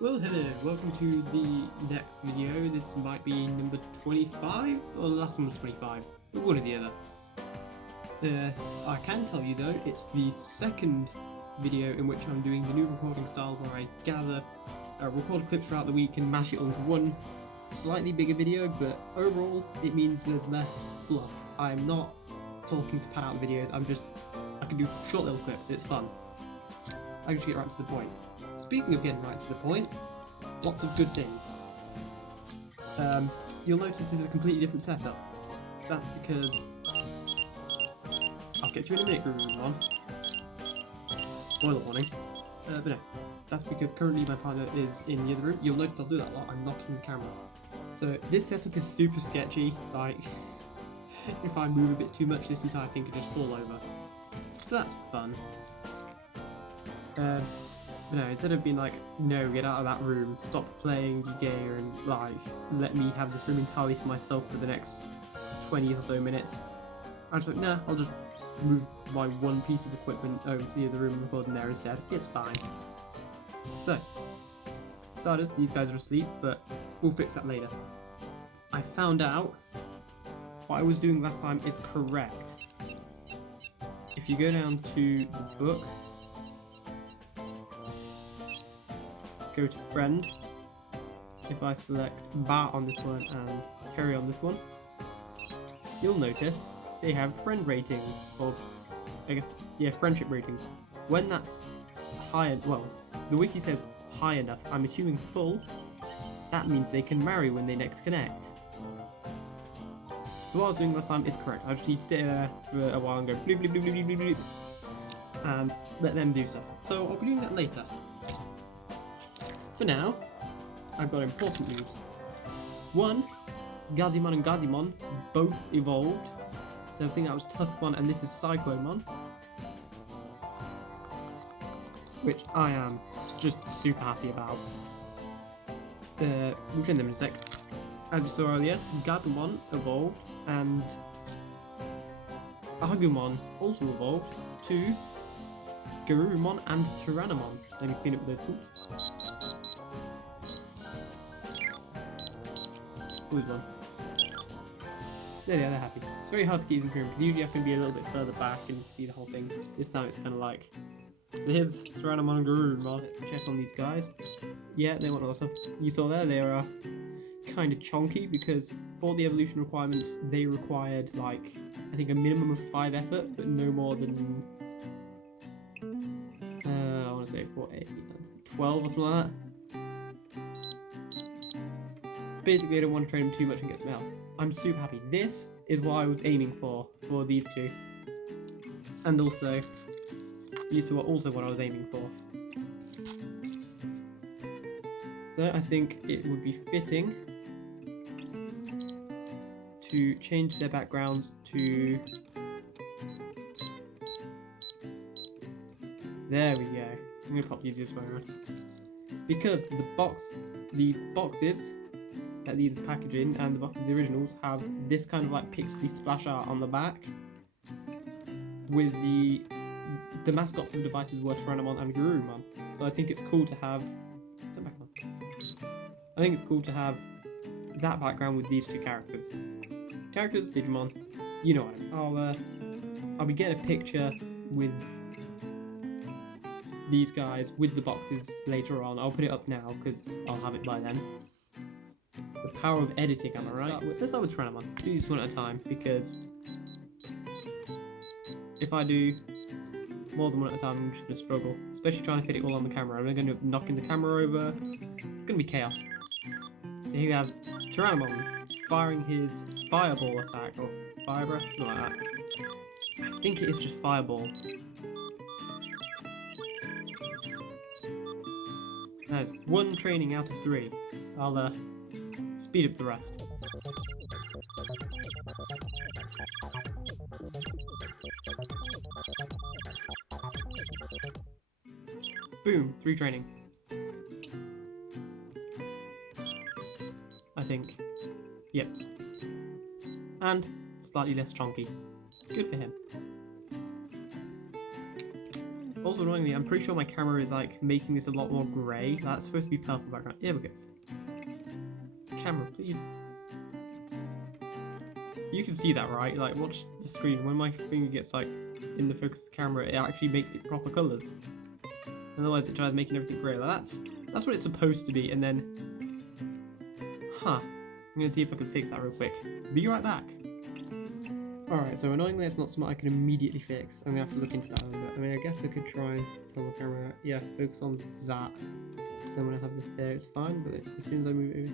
Well, hello, welcome to the next video. This might be number 25, or the last one was 25, but one or the other. I can tell you though, it's the second video in which I'm doing the new recording style where I gather, record clips throughout the week and mash it onto one slightly bigger video, but overall it means there's less fluff. I'm not talking to pad out videos, I can do short little clips, it's fun. I can just get right to the point. Speaking of getting right to the point, lots of good things. You'll notice this is a completely different setup. That's because... I'll get you in a minute, Digimon. Spoiler warning. But no, that's because currently my partner is in the other room. You'll notice I'll do that a lot, I'm knocking the camera. So this setup is super sketchy, like, if I move a bit too much this entire thing could just fall over. So that's fun. But no, instead of being like, no, get out of that room, stop playing, you gayer, and like, let me have this room entirely to myself for the next 20 or so minutes, I was like, nah, I'll just move my one piece of equipment over to the other room and record in there instead. It's fine. So, starters, these guys are asleep, but we'll fix that later. I found out what I was doing last time is correct. If you go down to the book, go to friend, if I select Bat on this one and Terry on this one, you'll notice they have friend ratings, or I guess, yeah, friendship ratings. When that's high, well, the wiki says high enough, I'm assuming full, that means they can marry when they next connect. So what I was doing last time is correct. I just need to sit there for a while and go bloop bloop bloop bloop bloop bloop and let them do stuff. So I'll be doing that later. For now, I've got important news. One, Gazimon and Gazimon both evolved. So I think that was Tuskmon and this is Cyclomon. Which I am just super happy about. We'll train them in a sec. As you saw earlier, Gabumon evolved and Agumon also evolved to Garurumon and Tyrannomon. Let me clean up those hoops. Always one. There they are, they're happy. It's very hard to keep them through because usually I can be a little bit further back and see the whole thing. This time it's kind of like... So here's Tyrannomon and Garurumon. Let's check on these guys. Yeah, they want a lot of stuff. You saw there, they are kind of chonky because for the evolution requirements, they required like, I think a minimum of 5 effort, but no more than... I want to say 4, 8, 12 or something like that. Basically, I don't want to train them too much and get something else. I'm super happy. This is what I was aiming for these two. And also, these two are also what I was aiming for. So I think it would be fitting to change their backgrounds to... There we go. I'm going to pop these this way around. Because the boxes that these are packaging and the boxes, the originals, have this kind of like pixely splash art on the back with the mascot for the devices were Tyrannomon and Garurumon. So I think it's cool to have... I think it's cool to have that background with these two characters. Characters, Digimon, you know what I'll be getting a picture with these guys with the boxes later on. I'll put it up now because I'll have it by then. The power of editing, am I right? Let's start with Tyrannomon. Let's do this one at a time because if I do more than one at a time, I'm just going to struggle. Especially trying to fit it all on the camera. I'm going to end up knocking the camera over. It's going to be chaos. So here we have Tyrannomon firing his Fireball attack, or Fire Breath, something like that. I think it is just Fireball. That's 1 training out of 3. I'll speed up the rest. Boom, 3 training. I think. Yep. And slightly less chonky. Good for him. Also annoyingly, I'm pretty sure my camera is like making this a lot more grey. That's supposed to be purple background. Here we go. Camera, please. You can see that, right? Like, watch the screen. When my finger gets like in the focus of the camera, it actually makes it proper colours. Otherwise, it tries making everything grey. Like, that's what it's supposed to be. And then, I'm gonna see if I can fix that real quick. Be right back. Alright, so annoyingly it's not something I can immediately fix. I'm gonna have to look into that a little bit. I mean, I guess I could try and tell the camera, yeah, focus on that. So when I have this there, it's fine, but as soon as I move it,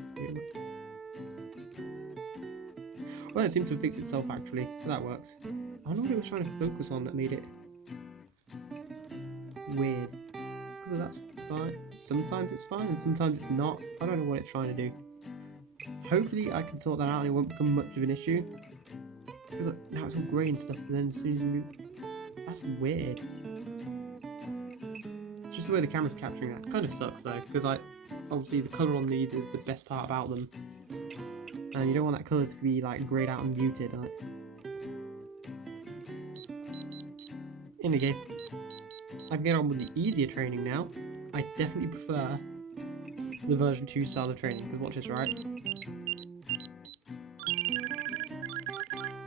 well, it seems to fix itself actually, so that works. I wonder what it was trying to focus on that made it weird. Because that's fine. Sometimes it's fine and sometimes it's not. I don't know what it's trying to do. Hopefully I can sort that out and it won't become much of an issue. Because now it's all grey and stuff, and then as soon as you move... That's weird. Just the way the camera's capturing that. Kind of sucks though, because obviously the colour on these is the best part about them. And you don't want that colour to be like greyed out and muted. In any case, I can get on with the easier training now. I definitely prefer the version 2 style of training, because watch this, right?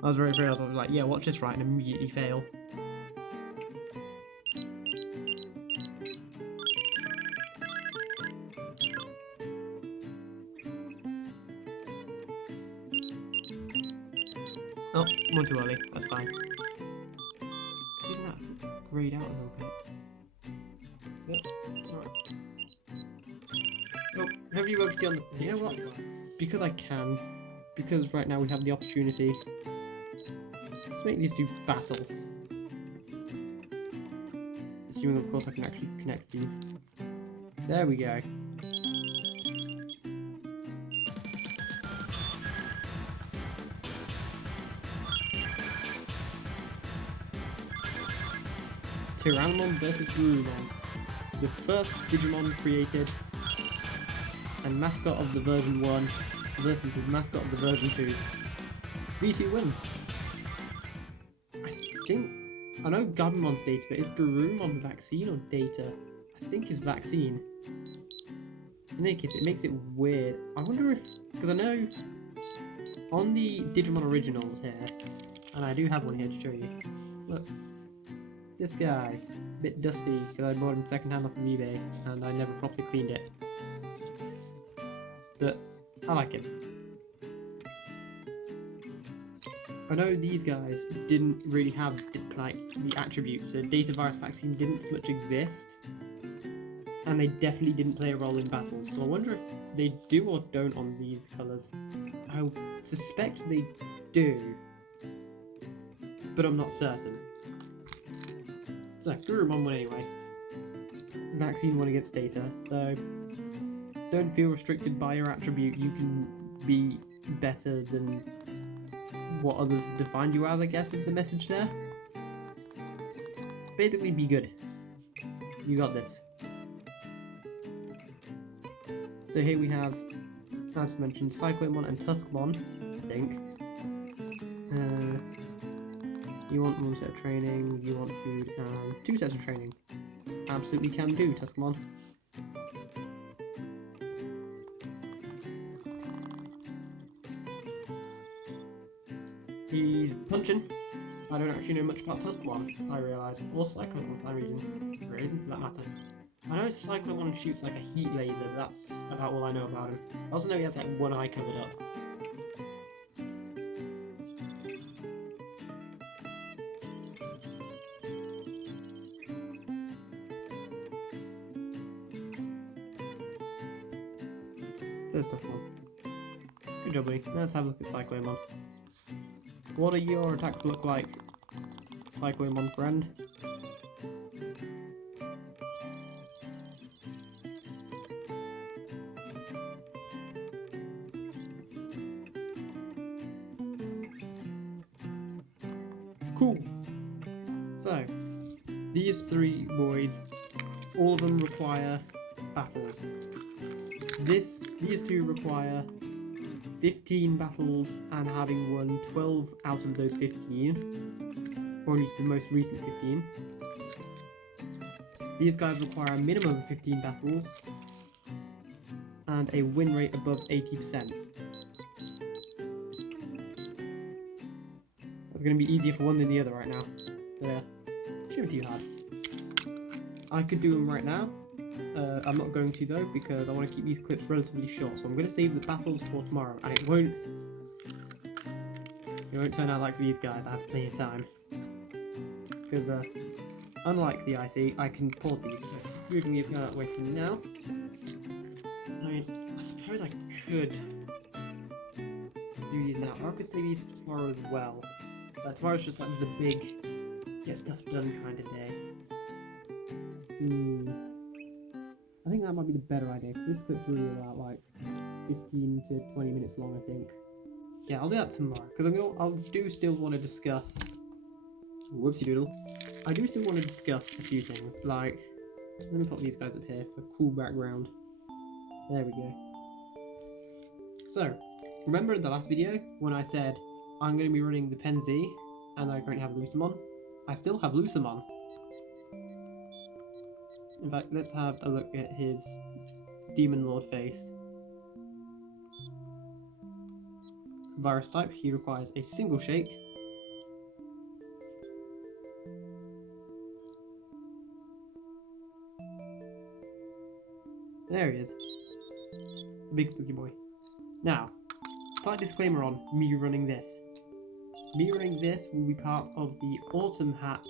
I was very afraid. I was like, yeah, watch this, right, and immediately fail. Oh, one too early. That's fine. Even that, it's grayed out a little bit. So, alright. Oh, have you ever seen on the... You know what? Because I can, because right now we have the opportunity, let's make these two battle. Assuming, of course, I can actually connect these. There we go. Tyrannomon versus Garurumon. The first Digimon created and mascot of the version 1 versus the mascot of the version 2. V2 wins. I know Gabumon's data, but is Garurumon vaccine or data? I think it's vaccine. In any case, it makes it weird. I wonder if, because I know on the Digimon originals here, and I do have one here to show you. Look, this guy, a bit dusty because I bought him secondhand off of eBay and I never properly cleaned it. But I like him. I know these guys didn't really have like the attributes, so data virus vaccine didn't so much exist, and they definitely didn't play a role in battles. So I wonder if they do or don't on these colours. I suspect they do, but I'm not certain. So Garurumon won anyway. Vaccine won against data, so don't feel restricted by your attribute. You can be better than what others defined you as, I guess, is the message there. Basically, be good. You got this. So here we have, as mentioned, Cyclomon and Tuskmon, I think. You want one set of training, you want food, and 2 sets of training. Absolutely can do, Tuskmon. He's punching. I don't actually know much about Tuskmon, I realise. Or Cyclomon, for reason for that matter. I know Cyclomon shoots like a heat laser, but that's about all I know about him. I also know he has like one eye covered up. There's Tuskmon. Good job, buddy. Let's have a look at Cyclomon. What do your attacks look like, Cyclomon friend? Cool. So, these 3 boys, all of them require battles. These 2 require 15 battles and having won 12 out of those 15, or at least the most recent 15. These guys require a minimum of 15 battles and a win rate above 80%. It's going to be easier for one than the other right now. Yeah, shouldn't be too hard. I could do them right now. I'm not going to though, because I want to keep these clips relatively short. So I'm going to save the battles for tomorrow, and it won't turn out like these guys. I have plenty of time. Because unlike the IC, I can pause these. So moving these guys away from now. I mean, I suppose I could do these now, or I could save these for tomorrow as well. Tomorrow's just like the big get stuff done kind of day. I think that might be the better idea, because this clip's really about like 15 to 20 minutes long, I think. Yeah, I'll do that tomorrow, because I do still want to discuss... Whoopsie doodle. I do still want to discuss a few things, like... Let me put these guys up here for cool background. There we go. So, remember in the last video when I said I'm going to be running the PenZ and I currently have Lucemon? I still have Lucemon. In fact, let's have a look at his Demon Lord face. Virus type, he requires a single shake. There he is. The big spooky boy. Now, slight disclaimer on me running this. Me running this will be part of the Autumn hatch,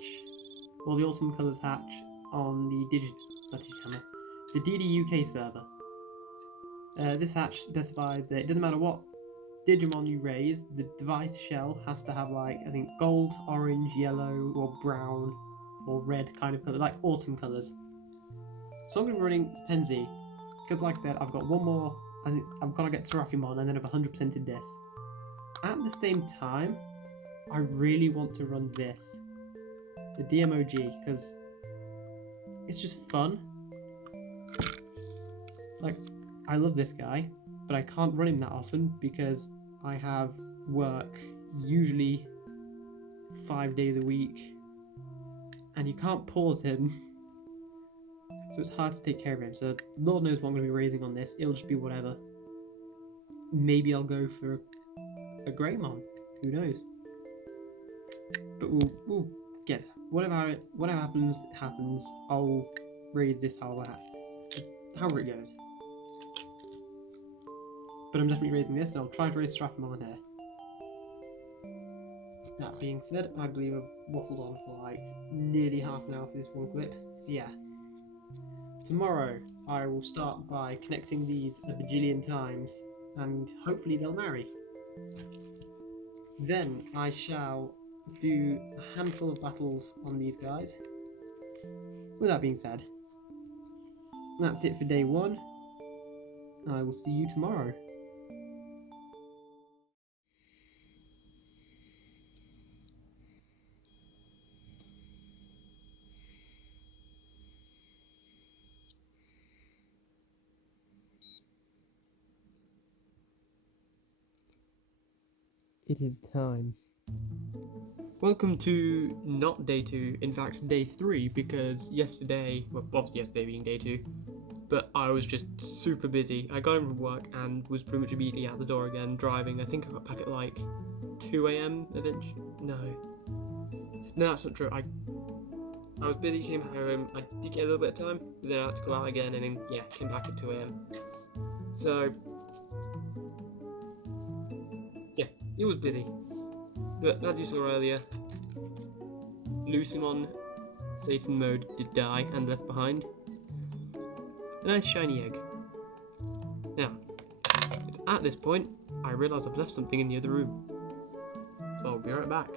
or the Autumn Colours hatch on the the DDUK server. This hatch specifies that it doesn't matter what Digimon you raise, the device shell has to have like, I think, gold, orange, yellow, or brown, or red kind of colour, like autumn colours. So I'm going to be running PenZ, because like I said, I've got one more, I think I'm going to get Seraphimon, and then I've 100%ed this. At the same time, I really want to run this, the DMOG, because it's just fun. Like, I love this guy, but I can't run him that often because I have work usually 5 days a week, and you can't pause him, so it's hard to take care of him. So Lord knows what I'm going to be raising on this. It'll just be whatever. Maybe I'll go for a Greymon. Who knows? But we'll get it. Whatever happens, happens. I'll raise this however it goes. But I'm definitely raising this, and I'll try to raise Seraphimon here. That being said, I believe I've waffled on for like nearly half an hour for this one clip. So yeah. Tomorrow I will start by connecting these a bajillion times, and hopefully they'll marry. Then I shall do a handful of battles on these guys. With that being said, that's it for day one. I will see you tomorrow. It is time. Welcome to not day 2, in fact day 3, because yesterday, well obviously yesterday being day 2, but I was just super busy. I got home from work and was pretty much immediately out the door again, driving. I think I got back at like 2 AM eventually. No, that's not true. I was busy, came home, I did get a little bit of time, but then I had to go out again, and then, yeah, came back at 2 AM. So, yeah, it was busy. But as you saw earlier, Lucemon Satan mode did die and left behind a nice shiny egg. Now, it's at this point I realise I've left something in the other room, so I'll be right back.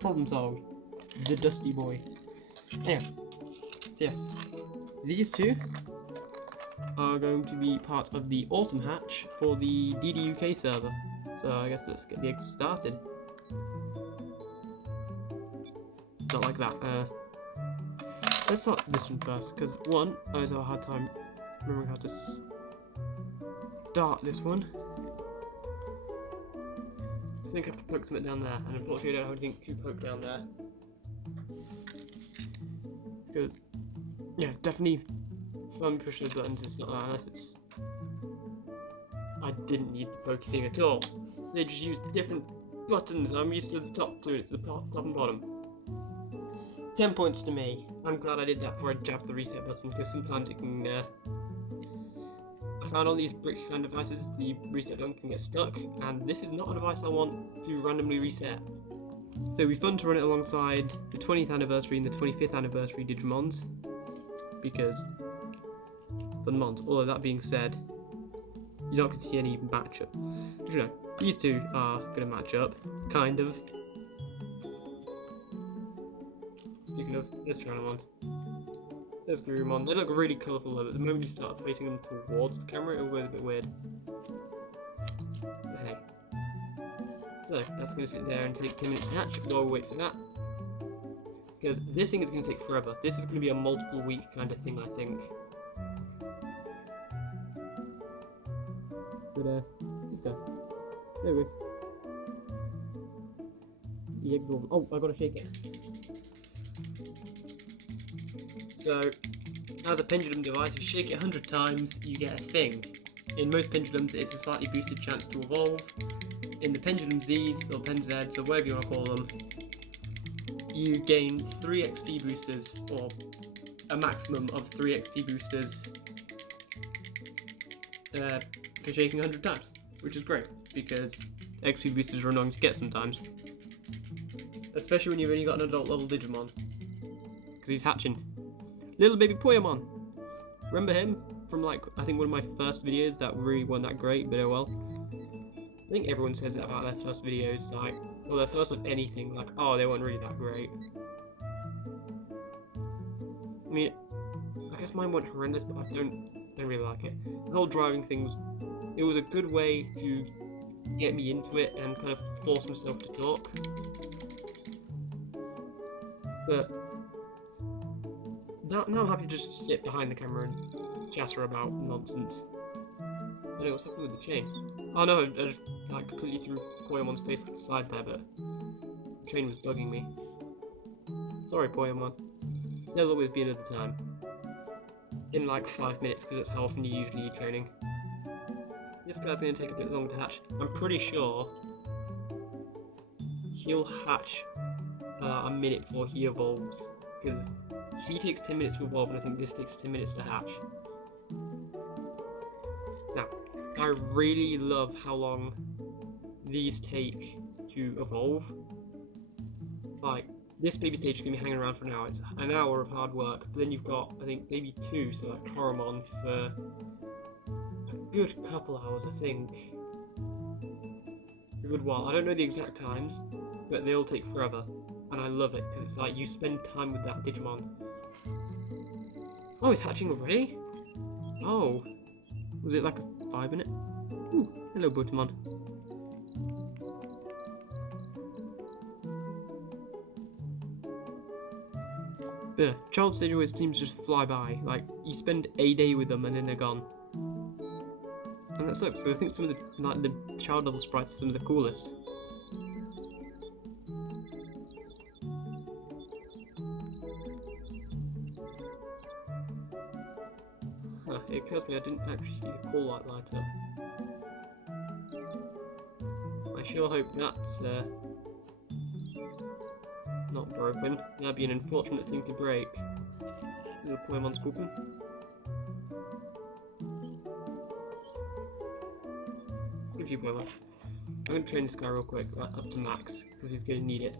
Problem solved. The dusty boy. Anyway, so yes, these two are going to be part of the autumn hatch for the DDUK server. So I guess let's get the eggs started. Not like that. Let's start this one first, because one, I always have a hard time remembering how to start this one. I think I have to poke something down there, and unfortunately I don't have anything to poke down there. Because, yeah, definitely fun pushing the buttons. It's not that unless it's. I didn't need the pokey thing at all. They just used different buttons. I'm used to the top two, it's the top and bottom. 10 points to me. I'm glad I did that before I jabbed the reset button, because sometimes it can. I found on these brick kind of devices, the reset button can get stuck, and this is not a device I want to randomly reset. So it'd be fun to run it alongside the 20th anniversary and the 25th anniversary Digimons, because fun mons. Although that being said, you're not going to see any matchup. You know, these two are going to match up, kind of. Speaking of, let's try them on. Let's glue them on. They look really colourful though, but the moment you start facing them towards the camera, it will go a bit weird. But hey. So, that's going to sit there and take 10 minutes to hatch while we wait for that. Because this thing is going to take forever. This is going to be a multiple week kind of thing, I think. But, this guy. There we go. The egg roll. Oh, I gotta shake it. So, as a pendulum device, if you shake it 100 times, you get a thing. In most pendulums, it's a slightly boosted chance to evolve. In the pendulum Z's, or PenZ, or whatever you want to call them, you gain 3 XP boosters, or a maximum of 3 XP boosters for shaking 100 times, which is great, because XP boosters are annoying to get sometimes. Especially when you've only got an adult level Digimon, because he's hatching. Little baby Poyamon! Remember him? From like, I think one of my first videos that really weren't that great, but oh well. I think everyone says that about their first videos, like, or their first of anything, like, oh, they weren't really that great. I mean, I guess mine weren't horrendous, but I don't really like it. The whole driving thing it was a good way to get me into it and kind of force myself to talk. But now I'm happy to just sit behind the camera and chatter about nonsense. I don't know what's happening with the chain. Oh no, I just like completely threw Poyamon's face to the side there, but the chain was bugging me. Sorry, Poyamon. There'll always be another time. In like 5 minutes, because that's how often you usually need training. This guy's going to take a bit longer to hatch. I'm pretty sure he'll hatch a minute before he evolves, because he takes 10 minutes to evolve, and I think this takes 10 minutes to hatch. Now, I really love how long these take to evolve. Like, this baby stage is going to be hanging around for an hour. It's an hour of hard work, but then you've got, I think, maybe 2, so like Koromon for a good couple hours, I think. A good while. I don't know the exact times, but they'll take forever. And I love it, because it's like you spend time with that Digimon. Oh, it's hatching already? Oh. Was it like a 5-minute? Ooh, hello, Butamon. Yeah, child stage always seems to just fly by. Like, you spend a day with them and then they're gone. And that sucks, because I think some of the child level sprites are some of the coolest. Huh, it occurs to me I didn't actually see the call light light up. I sure hope that's not broken. That'd be an unfortunate thing to break. Little Poyamon's pooping. Give you Poyamon. I'm going to train this guy real quick, like, up to max, because he's going to need it.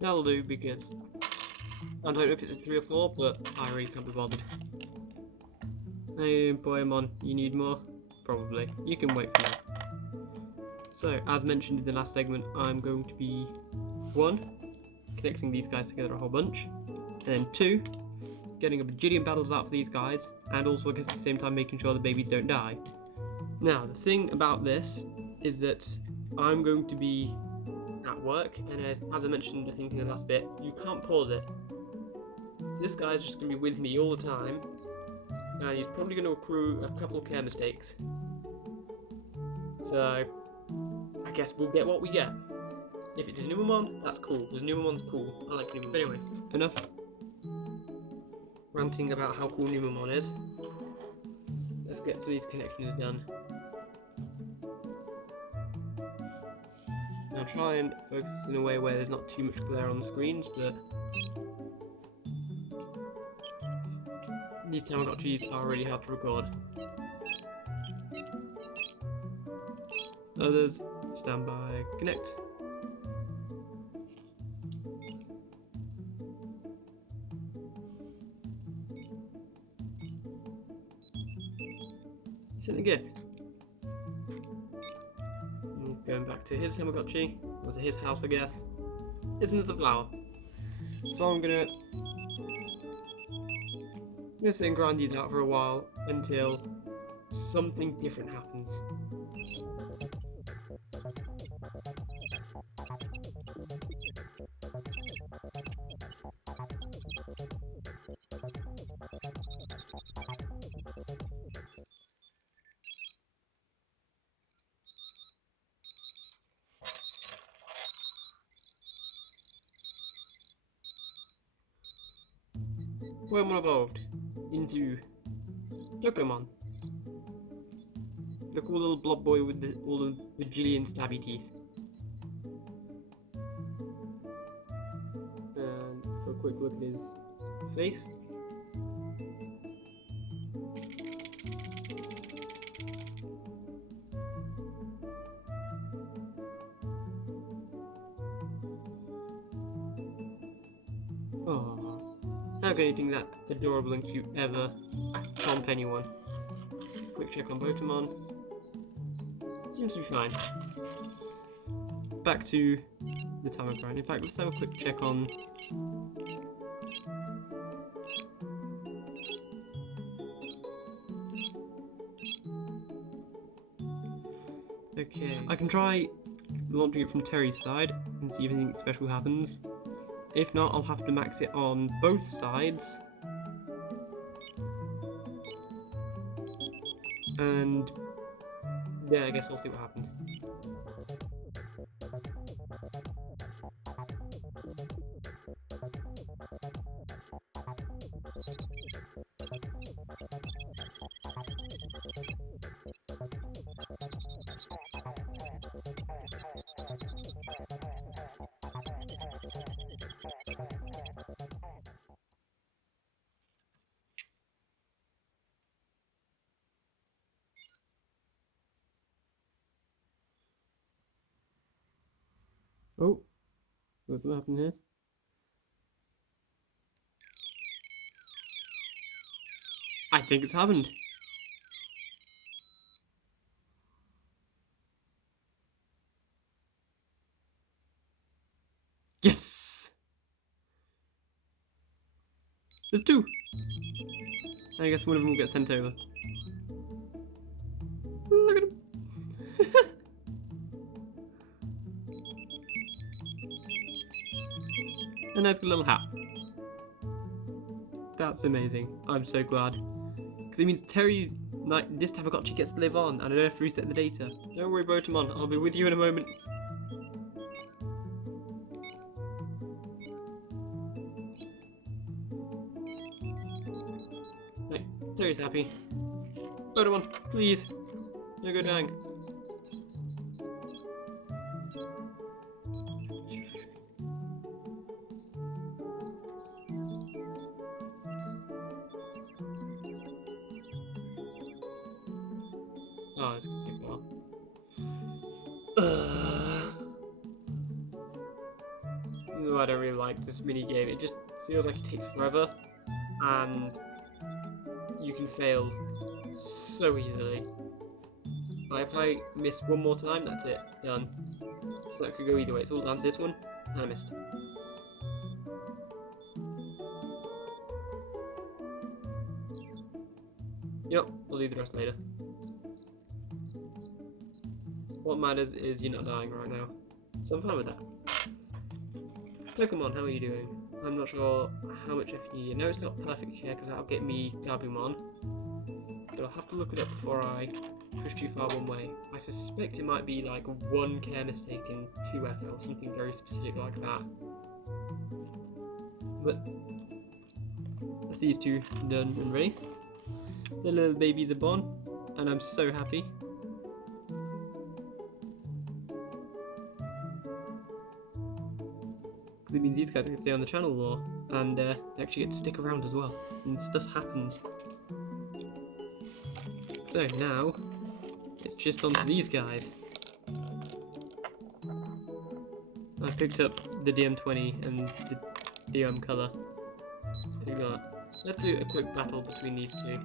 That'll do, because I don't know if it's a 3 or 4, but I really can't be bothered. Hey Poyamon, you need more? Probably. You can wait for now. So, as mentioned in the last segment, I'm going to be 1, connecting these guys together a whole bunch, and then 2, getting a bajillion battles out for these guys, and also I guess at the same time making sure the babies don't die. Now, the thing about this is that I'm going to be at work, and as I mentioned, I think in the last bit, you can't pause it. So this guy's just going to be with me all the time, and he's probably going to accrue a couple of care mistakes. So, I guess we'll get what we get. If it's a Numemon, that's cool, because Numemon's cool. I like Numemon. But anyway, enough ranting about how cool Numemon is. Let's get some of these connections done. I'll try and focus this in a way where there's not too much glare on the screens, but these Tamagotchis are really hard to record. Others, stand by, connect. Sent a gift. Going back to his Tamagotchi, or to his house, I guess. Here's another flower. So I'm gonna sit and grind these out for a while until something different happens. Pokemon evolved into Pokemon. The cool little blob boy with all the bajillion stabby teeth. And for a quick look at his face. Oh. Not got anything that adorable and cute ever. Chomp anyone. Quick check on Pokemon. Seems to be fine. Back to the Tamagotchi. In fact, let's have a quick check on. Okay, I can try launching it from Terry's side and see if anything special happens. If not, I'll have to max it on both sides. And yeah, I guess I'll see what happens. Oh, what's that happening here? I think it's happened. Yes! There's two! I guess one of them will get sent over. Look at him! A nice little hat. That's amazing. I'm so glad. Because it means Terry, like, this Tamagotchi gets to live on, and I don't have to reset the data. Don't worry, Botamon. I'll be with you in a moment. Right, Terry's happy. Botamon, please. No go down. Oh, this is too far. No, I don't really like this mini game. It just feels like it takes forever, and you can fail so easily. Like if I miss one more time, that's it, done. So that could go either way. It's all down to this one, and I missed. Yep, I'll do the rest later. What matters is you're not dying right now, so I'm fine with that. Pokemon, how are you doing? I'm not sure how much effort you need. No, it's not perfect here because that'll get me Gabumon. But I'll have to look it up before I push too far one way. I suspect it might be like one care mistake in 2FL, something very specific like that. But that's these two done and ready. The little babies are born, and I'm so happy. Because it means these guys can stay on the channel more, and they actually get to stick around as well, and stuff happens. So now, it's just on to these guys. I picked up the DM20 and the DM colour. Let's do a quick battle between these two.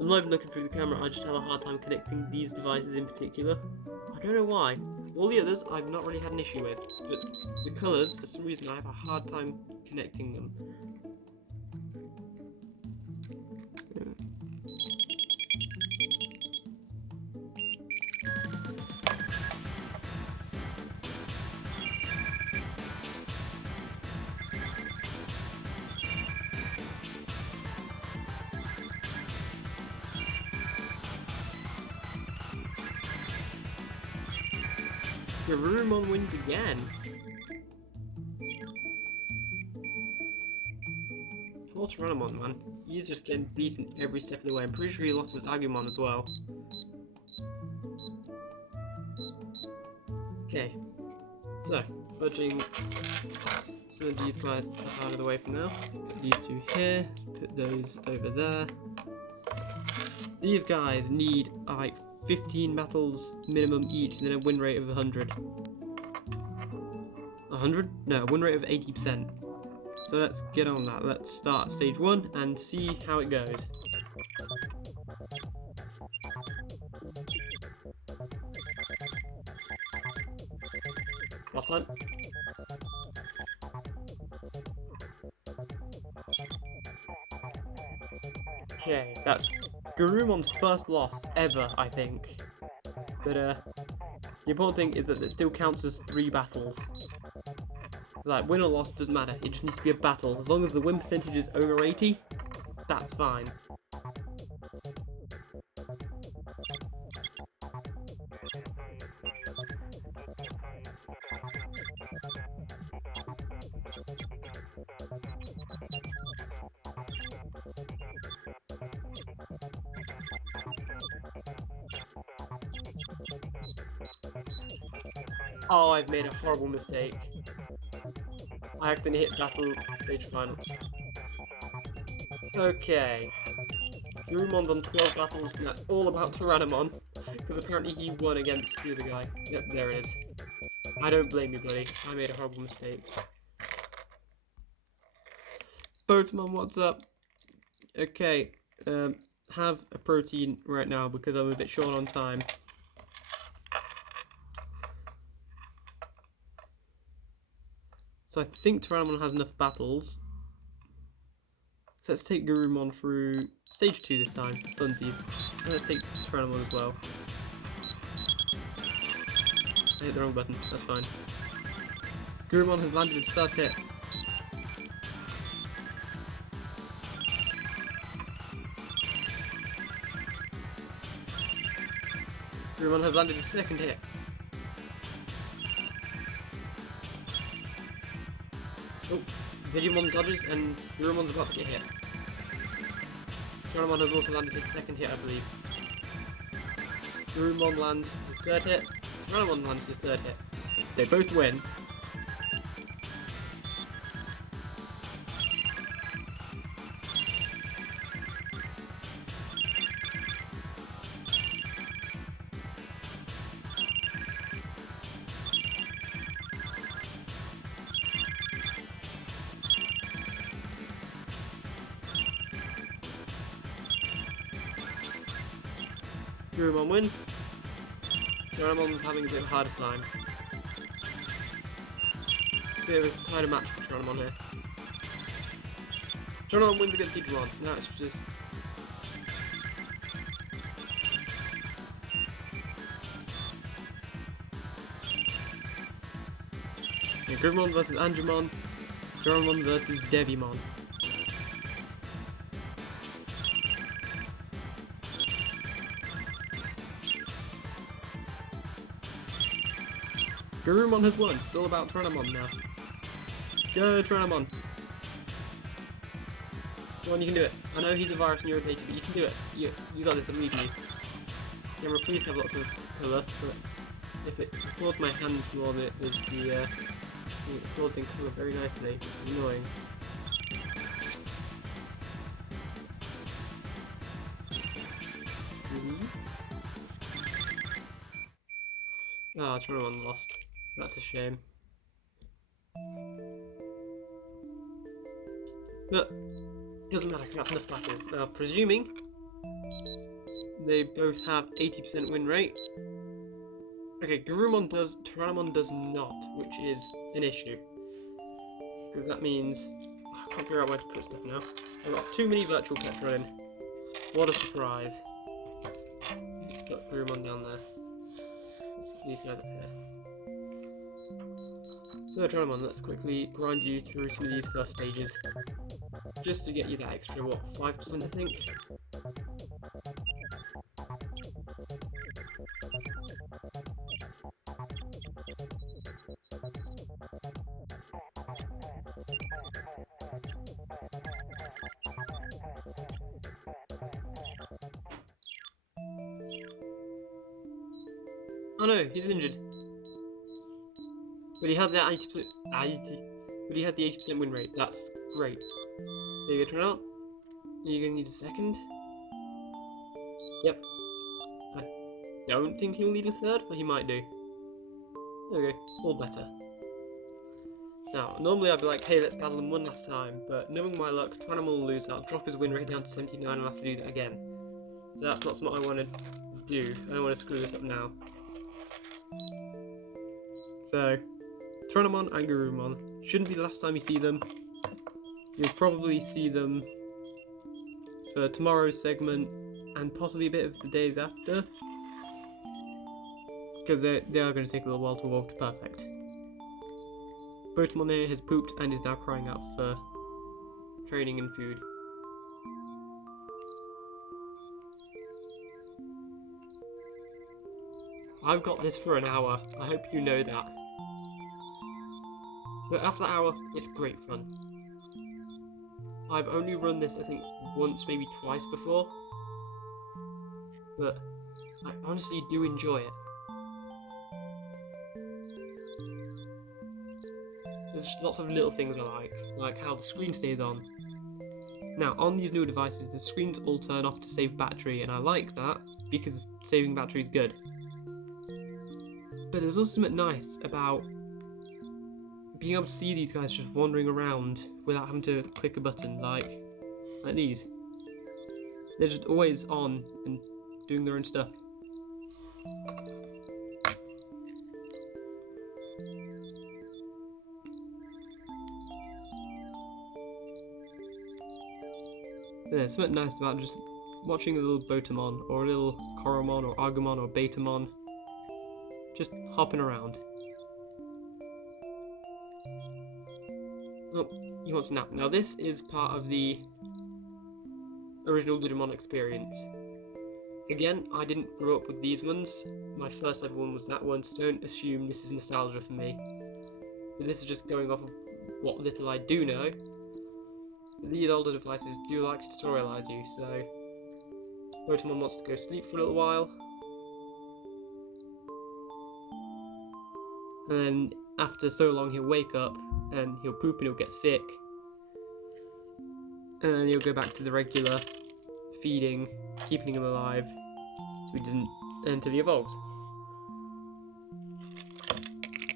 I'm not even looking through the camera, I just have a hard time connecting these devices in particular. I don't know why. All the others I've not really had an issue with, but the colours, for some reason I have a hard time connecting them. Garurumon wins again. Poor Tyrannomon, man. He's just getting beaten every step of the way. I'm pretty sure he lost his Agumon as well. Okay. So, putting some of these guys out of the way for now. Put these two here. Put those over there. These guys need like 15 battles minimum each, and then a win rate of 100. 100? No, a win rate of 80%. So let's get on that. Let's start stage 1 and see how it goes. Last time. Okay, that's Garumon's first loss ever, I think. But the important thing is that it still counts as 3 battles. Like, win or loss doesn't matter, it just needs to be a battle. As long as the win percentage is over 80, that's fine. Oh, I've made a horrible mistake. I accidentally hit battle stage final. Okay. Garumon's on 12 battles, and that's all about Tyrannomon. Because apparently he won against the other guy. Yep, there it is. I don't blame you, buddy. I made a horrible mistake. Boatman, what's up? Okay, have a protein right now because I'm a bit short on time. So I think Tyrannomon has enough battles. So let's take Garurumon through stage 2 this time, funsies. And let's take Tyrannomon as well. I hit the wrong button, that's fine. Garurumon has landed his first hit. Garurumon has landed his second hit. Oh, Digimon dodges and Garurumon's about to get hit. Tyrannomon has also landed his second hit, I believe. Garurumon lands his third hit. Tyrannomon lands his third hit. They both win. Garurumon wins. Tyrannomon's having a bit of a harder time. Bit of a tighter match for Tyrannomon here. Tyrannomon wins against Digimon. Now it's just... Okay, Grimon versus Angemon. Grimon versus Devimon. Garurumon has won. It's all about Tyrannomon now. Go, Tyrannomon. Come on, you can do it. I know he's a virus and you're irritated, but you can do it. You got this, I believe in you. Camera, please have lots of colour, but if it records my hand more than it does the it records in colour very nicely. It's annoying. Ah, Tyrannomon lost. That's a shame. But doesn't matter because that's enough battles. Now, presuming they both have 80% win rate. Okay, Garurumon does, Tyrannomon does not, which is an issue. Because that means I can't figure out where to put stuff now. I've got too many virtual pets running. What a surprise. Let's put Garurumon down there. Let's put these guys up here. So Tyrannomon, let's quickly grind you through some of these first stages. Just to get you that extra, what, 5% I think? Oh no, he's injured. But he has that 80%, but he has the 80% win rate. That's great. There you go, turn out. You're gonna need a second. Yep. I don't think he'll need a third, but he might do. There we go, all better. Now, normally I'd be like, hey, let's battle him one last time, but knowing my luck, Tyrannomon will lose, I'll drop his win rate down to 79 and I'll have to do that again. So that's not what I want to do. I don't want to screw this up now. So, Tyrannomon and Garurumon shouldn't be the last time you see them. You'll probably see them for tomorrow's segment and possibly a bit of the days after. Because they are going to take a little while to evolve to perfect. Botamon here has pooped and is now crying out for training and food. I've got this for an hour, I hope you know that. But after the hour, it's great fun. I've only run this, I think, once, maybe twice before. But I honestly do enjoy it. There's just lots of little things I like how the screen stays on. Now, on these new devices, the screens all turn off to save battery, and I like that, because saving battery is good. But there's also something nice about being able to see these guys just wandering around without having to click a button, like these. They're just always on and doing their own stuff. There's something nice about just watching a little Botamon, or a little Coromon, or Agumon, or Betamon just hopping around. Oh, he wants a nap. Now this is part of the original Digimon experience. Again, I didn't grow up with these ones. My first ever one was that one, so don't assume this is nostalgia for me. But this is just going off of what little I do know. These older devices do like to tutorialize you, so Botamon wants to go sleep for a little while. And then after so long he'll wake up and he'll poop and he'll get sick. And then he'll go back to the regular feeding, keeping him alive, so he doesn't until he evolves.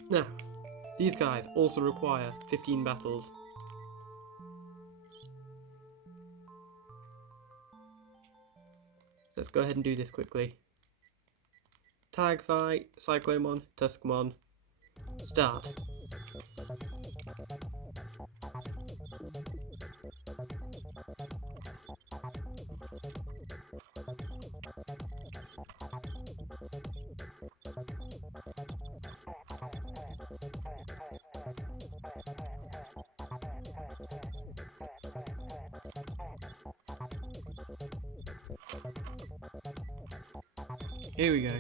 Now, these guys also require 15 battles. So let's go ahead and do this quickly. Tag fight, Cyclomon, Tuscamon, start. Here we go.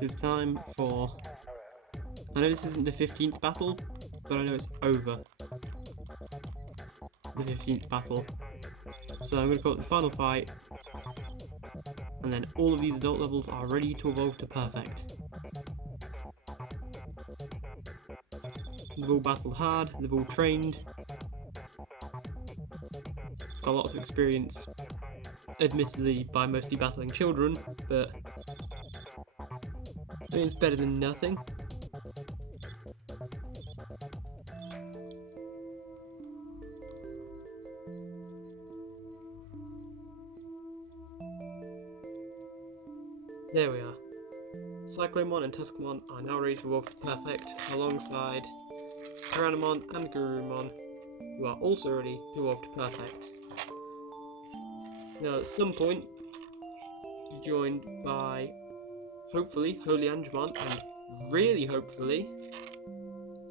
It's time for... I know this isn't the 15th battle, but I know it's over the 15th battle. So I'm going to call it the final fight, and then all of these adult levels are ready to evolve to perfect. They've all battled hard, they've all trained, got lots of experience, admittedly by mostly battling children, but it's better than nothing. There we are. Cyclomon and Tuscamon are now ready to evolve to perfect, alongside Tyrannomon and Garurumon, who are also ready to evolve to perfect. Now, at some point, you're joined by, hopefully, Holy Angemon, and really hopefully,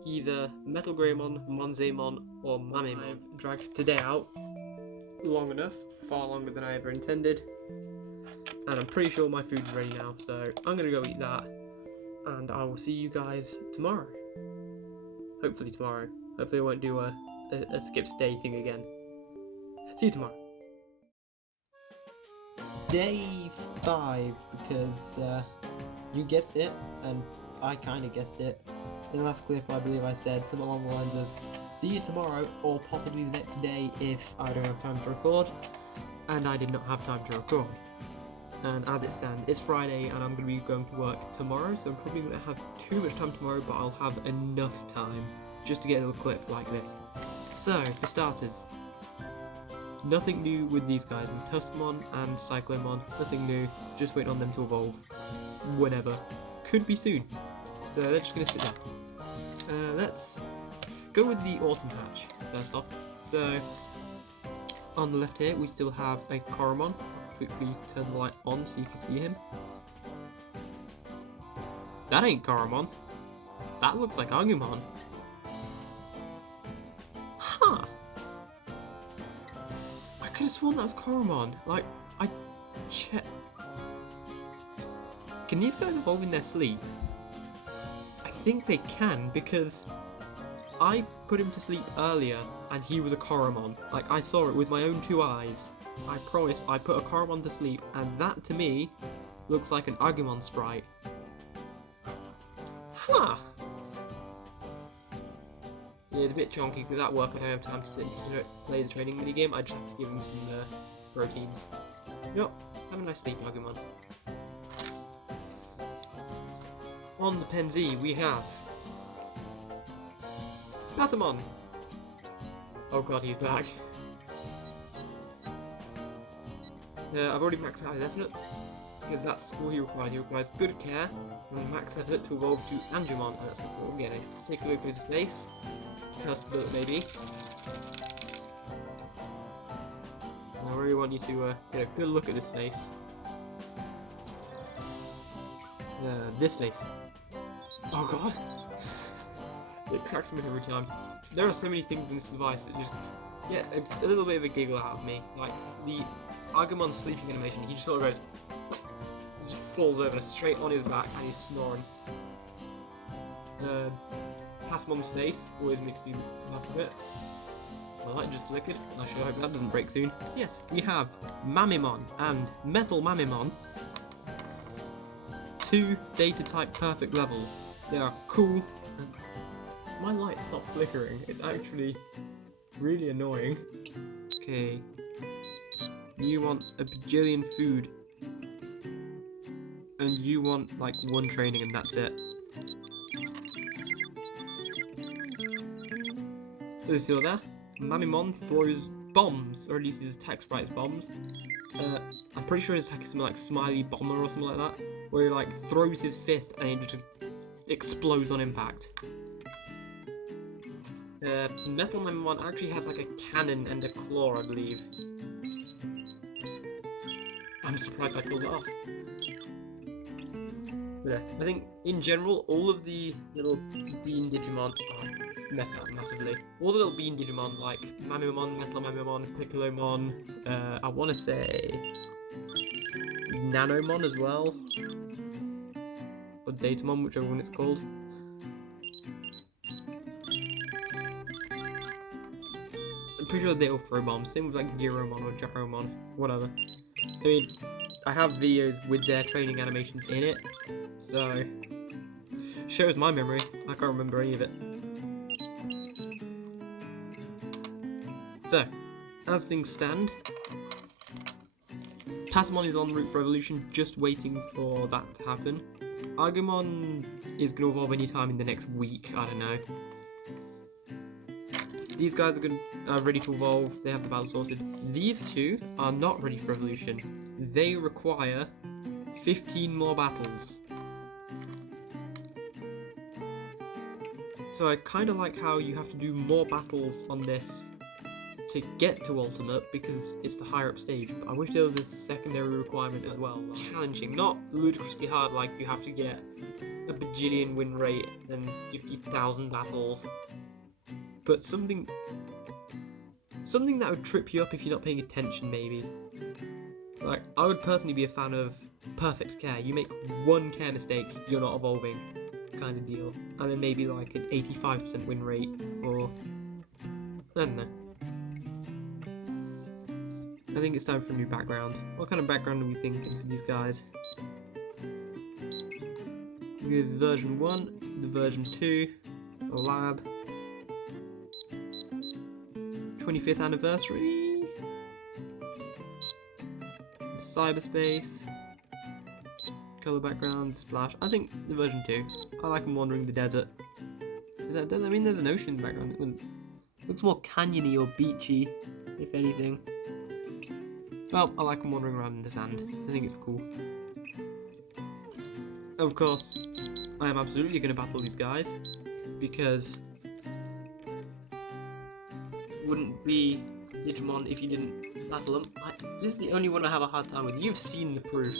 either Metal Greymon, Monzaemon, or Mamemon. I've dragged today out long enough, far longer than I ever intended, and I'm pretty sure my food's ready now, so I'm gonna go eat that, and I will see you guys tomorrow. Hopefully tomorrow. Hopefully I won't do a skips day thing again. See you tomorrow. Day 5, because you guessed it, and I kind of guessed it. In the last clip I believe I said something along the lines of see you tomorrow, or possibly the next day if I don't have time to record, and I did not have time to record. And as it stands, it's Friday and I'm going to be going to work tomorrow, so I'm probably going to have too much time tomorrow, but I'll have enough time just to get a little clip like this. So, for starters, nothing new with these guys, with Tuscamon and Cyclomon, nothing new, just waiting on them to evolve, whenever, could be soon, so they're just going to sit down. Let's go with the autumn patch, first off. So, on the left here we still have a Coromon. Quickly turn the light on so you can see him. That ain't Coromon. That looks like Agumon. Huh. I could have sworn that was Coromon. Like, I checked. Can these guys evolve in their sleep? I think they can, because I put him to sleep earlier and he was a Coromon. Like, I saw it with my own 2 eyes. I promise I put a Coromon to sleep, and that to me looks like an Agumon sprite. Huh! Yeah, it's a bit chonky because at work I don't have time to sit and play the training minigame. I just have to give him some proteins. Yep, have a nice sleep, Agumon. On the PenZ we have Patamon. Oh god, he's back. I've already maxed out his effort, because that's all he requires. He requires good care and max effort to evolve to Angemon, and that's before we get it. Let's take a look at his face. Cusp look, maybe. And I really want you to get a good look at this face. This face. Oh god! It cracks me up every time. There are so many things in this device that just get a little bit of a giggle out of me. Like, the Agumon's sleeping animation, he just sort of goes, he just falls over straight on his back and he's snoring. Patamon's face always makes me laugh a bit. My light just flickered, and I sure hope that doesn't break soon. So yes, we have Mamemon and Metal Mamemon. 2 data type perfect levels. They are cool, and my light stopped flickering. It's actually really annoying. Okay. You want a bajillion food, and you want like 1 training and that's it. So you see all that? Mamemon throws bombs, or at least his attack sprites bombs. I'm pretty sure his attack is something like Smiley Bomber or something like that, where he like throws his fist and it just explodes on impact. Metal Mamemon actually has like a cannon and a claw, I believe. I'm surprised I pulled it off. Yeah, I think in general, all of the little bean Digimon messed up massively. All the little bean Digimon, like Mamamon, Metal Mamamon, Piccolomon, I want to say Nanomon as well, or Datamon, whichever one it's called. I'm pretty sure they all throw bombs. Same with like Gyromon or Jaromon, whatever. I mean, I have videos with their training animations in it, so shows my memory. I can't remember any of it. So, as things stand, Patamon is en route for evolution, just waiting for that to happen. Agumon is going to evolve anytime in the next week, I don't know. These guys are ready to evolve, they have the battle sorted. These two are not ready for evolution. They require 15 more battles. So I kind of like how you have to do more battles on this to get to Ultimate because it's the higher up stage, but I wish there was a secondary requirement as well. Challenging, not ludicrously hard like you have to get a bajillion win rate and 50,000 battles, but something that would trip you up if you're not paying attention maybe. Like, I would personally be a fan of perfect care. You make one care mistake, you're not evolving, kind of deal. And then maybe like an 85% win rate, or I don't know. I think it's time for a new background. What kind of background are we thinking for these guys? We have version 1, the version 2, the lab, 25th anniversary, cyberspace, color background, splash. I think the version 2. I like them wandering the desert. Is that desert? I mean, there's an ocean in the background. It looks more canyony or beachy, if anything. Well, I like them wandering around in the sand. I think it's cool. Of course, I am absolutely going to battle these guys, because it wouldn't be Digimon if you didn't battle them. This is the only one I have a hard time with. You've seen the proof.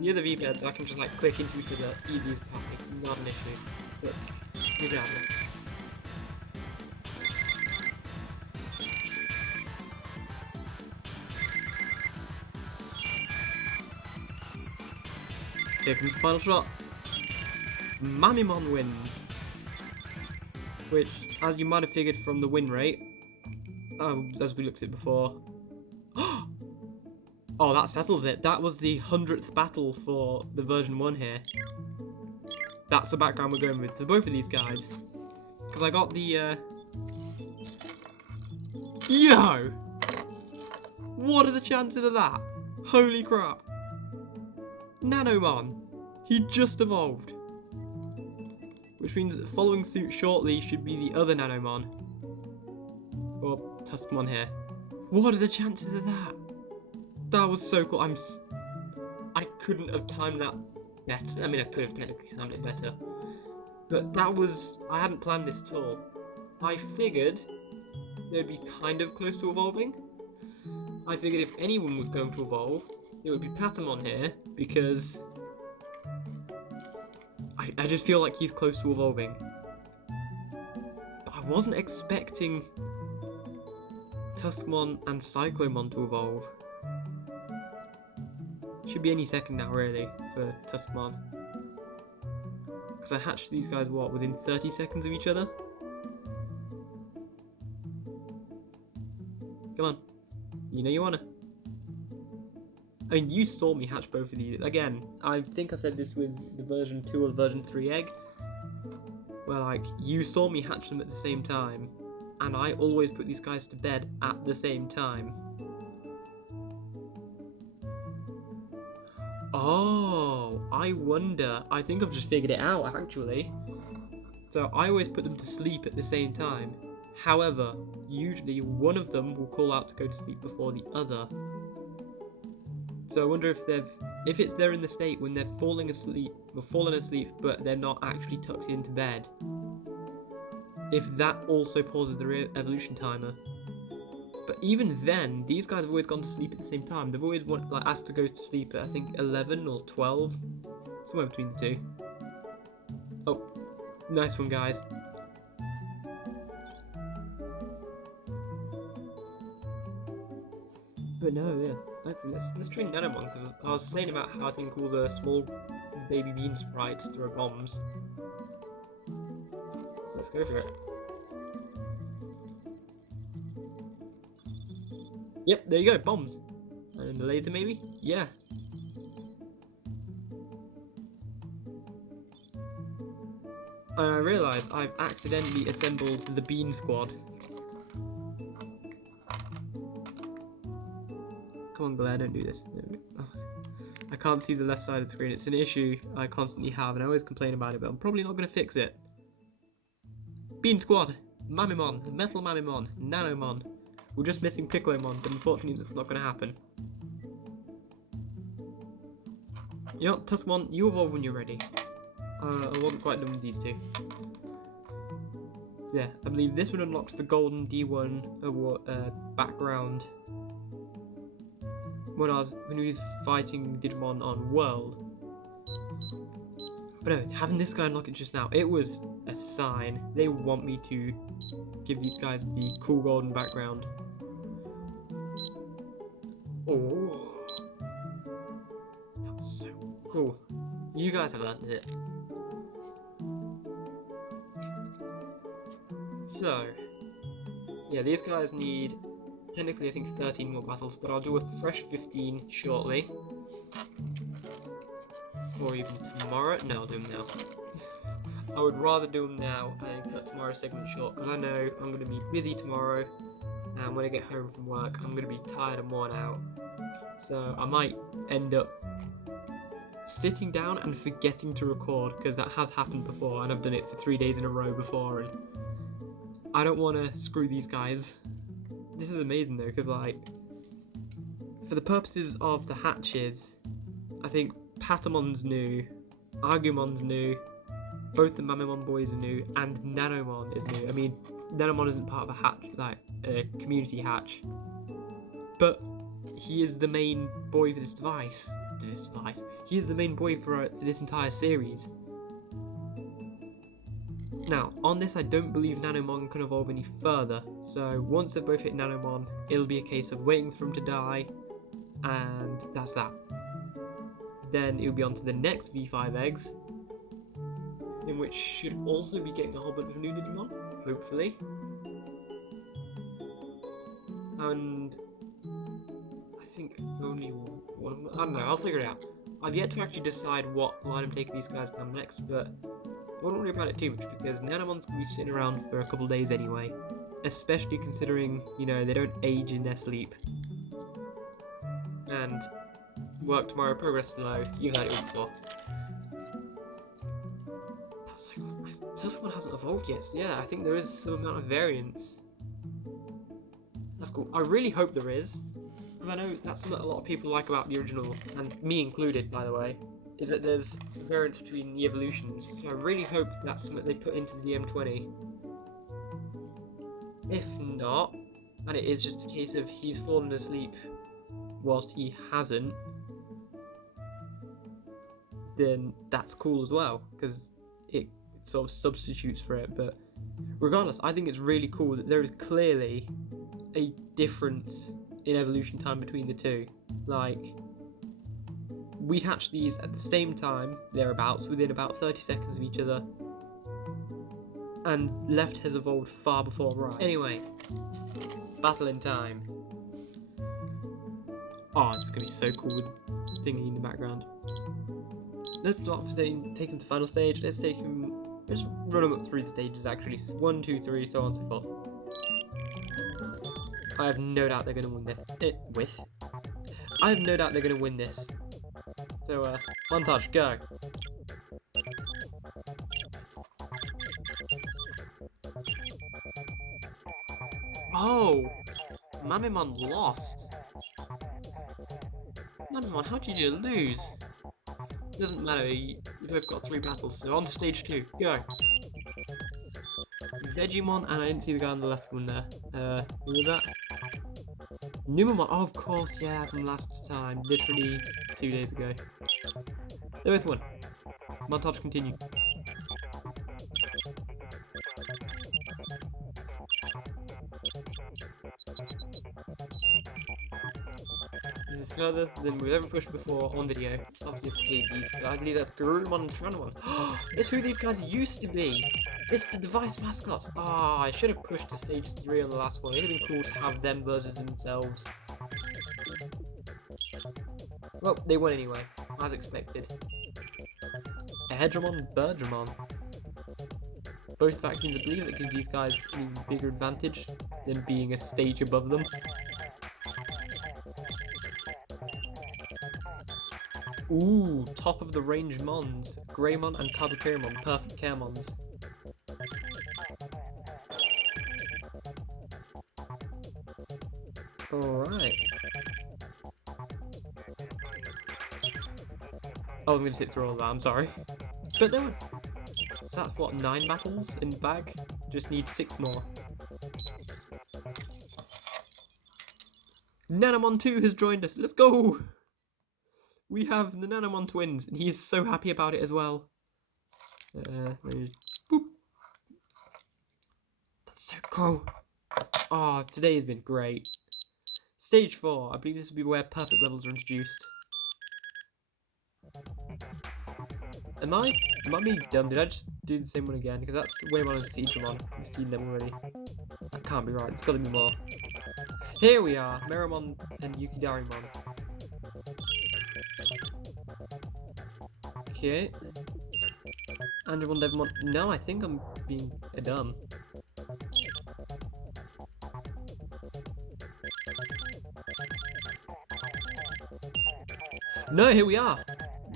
The other V-pads I can just like click into each other easy as pie, not an issue. But regardless. Here comes the final shot. Mamimon wins. Which, as you might have figured from the win rate, as we looked at it before. Oh, that settles it. That was the 100th battle for the version 1 here. That's the background we're going with for both of these guys. Because I got the, Yo! What are the chances of that? Holy crap. Nanomon. He just evolved. Which means that following suit shortly should be the other Nanomon. Or Tuskmon here. What are the chances of that? That was so cool. I couldn't have timed that better. I mean, I could have technically timed it better. But that was... I hadn't planned this at all. I figured they'd be kind of close to evolving. I figured if anyone was going to evolve, it would be Patamon here, because I just feel like he's close to evolving. But I wasn't expecting Tuskmon and Cyclomon to evolve. Should be any second now, really, for Tuskmon. Because I hatched these guys, what, within 30 seconds of each other? Come on. You know you wanna. I mean, you saw me hatch both of these. Again, I think I said this with the version 2 or the version 3 egg. Where, like, you saw me hatch them at the same time. And I always put these guys to bed at the same time. Oh, I wonder. I think I've just figured it out, actually. So I always put them to sleep at the same time. However, usually one of them will call out to go to sleep before the other. So I wonder if it's they're in the state when they're falling asleep, but they're not actually tucked into bed. If that also pauses the evolution timer. But even then, these guys have always gone to sleep at the same time. They've always asked to go to sleep at I think 11 or 12, somewhere between the two. Oh, nice one, guys. But no, yeah. Actually, let's train Nanomon, because I was saying about how I think all the small baby bean sprites throw bombs. So let's go for it. Yep, there you go, bombs. And the laser maybe? Yeah. And I realise I've accidentally assembled the bean squad. Come on, Blair, don't do this. Oh. I can't see the left side of the screen. It's an issue I constantly have, and I always complain about it, but I'm probably not going to fix it. Bean Squad, Mamimon, Metal Mamimon, Nanomon. We're just missing Piccolomon, but unfortunately that's not going to happen. You know what, Tuskmon, you evolve when you're ready. I wasn't quite done with these two. So yeah, I believe this one unlocks the golden D1 award, background when he was fighting Digimon on World. But no, having this guy unlock it just now, it was a sign. They want me to give these guys the cool golden background. Oh, that was so cool. You guys have learned it. So, yeah, these guys need, technically I think 13 more battles, but I'll do a fresh 15 shortly. Or even tomorrow. No, I'll do them now. I would rather do them now and cut tomorrow's segment short, because I know I'm going to be busy tomorrow, and when I get home from work I'm going to be tired and worn out. So I might end up sitting down and forgetting to record, because that has happened before, and I've done it for 3 days in a row before, and I don't want to screw these guys. This is amazing though, because like, for the purposes of the hatches, I think Patamon's new, Argumon's new, both the Mamimon boys are new, and Nanomon is new. I mean, Nanomon isn't part of a hatch, like a community hatch, but he is the main boy for this device. He is the main boy for this entire series. Now, on this I don't believe Nanomon can evolve any further, so once they both hit Nanomon, it'll be a case of waiting for him to die, and that's that. Then it'll be on to the next V5 eggs, in which should also be getting a whole bunch of new Digimon, hopefully. And I think only one of them, I don't know, I'll figure it out. I've yet to actually decide what line I'm taking these guys down next, but I won't worry about it too much, because Nanomon's going to be sitting around for a couple of days anyway. Especially considering, you know, they don't age in their sleep. And work tomorrow, progress slow, you've heard it all before. That's so cool. Tuskmon hasn't evolved yet, so yeah, I think there is some amount of variance. That's cool. I really hope there is, because I know that's something a lot of people like about the original, and me included, by the way, is that there's variance between the evolutions, so I really hope that's something they put into the M20. If not, and it is just a case of he's fallen asleep whilst he hasn't, then that's cool as well, because it sort of substitutes for it. But regardless, I think it's really cool that there is clearly a difference in evolution time between the two. Like, we hatched these at the same time, thereabouts, within about 30 seconds of each other, and left has evolved far before right. Anyway, battling time. Oh, it's gonna be so cool with thingy in the background. Let's start for take him to final stage. Let's run him up through the stages actually. 1, 2, 3, so on and so forth. I have no doubt they're gonna win this. I have no doubt they're gonna win this. So, montage, go. Oh, Mamimon lost. Mamimon, how did you lose? Doesn't matter, you both got 3 battles, so on to stage 2, go. Digimon, and I didn't see the guy on the left one there. Who was that? Numamon, oh, of course, yeah, from last time, literally 2 days ago. They both won. Montage continued. This is further than we've ever pushed before on video. Obviously, I believe that's Garurumon and Tranamon. It's who these guys used to be. It's the device mascots. I should have pushed to stage 3 on the last one. It'd have been cool to have them versus themselves. Well, they won anyway, as expected. A Hedramon, Birdramon. Both vaccines, I believe, that gives these guys an even bigger advantage than being a stage above them. Ooh, top of the range Mons. Greymon and Kabukirimon, perfect Caremons. Alright. I was going to sit through all of that, I'm sorry. But there were... So that's what, 9 battles in the bag? Just need 6 more. Nanamon 2 has joined us, let's go! We have the Nanamon twins, and he is so happy about it as well. Boop. That's so cool. Oh, today has been great. Stage 4, I believe this will be where perfect levels are introduced. Am I being dumb? Did I just do the same one again? Because that's Waymon and Seedramon. We've seen them already. That can't be right, there's gotta be more. Here we are, Meramon and Yukidarimon. Okay. Andromon, Devmon. No, I think I'm being dumb. No, here we are!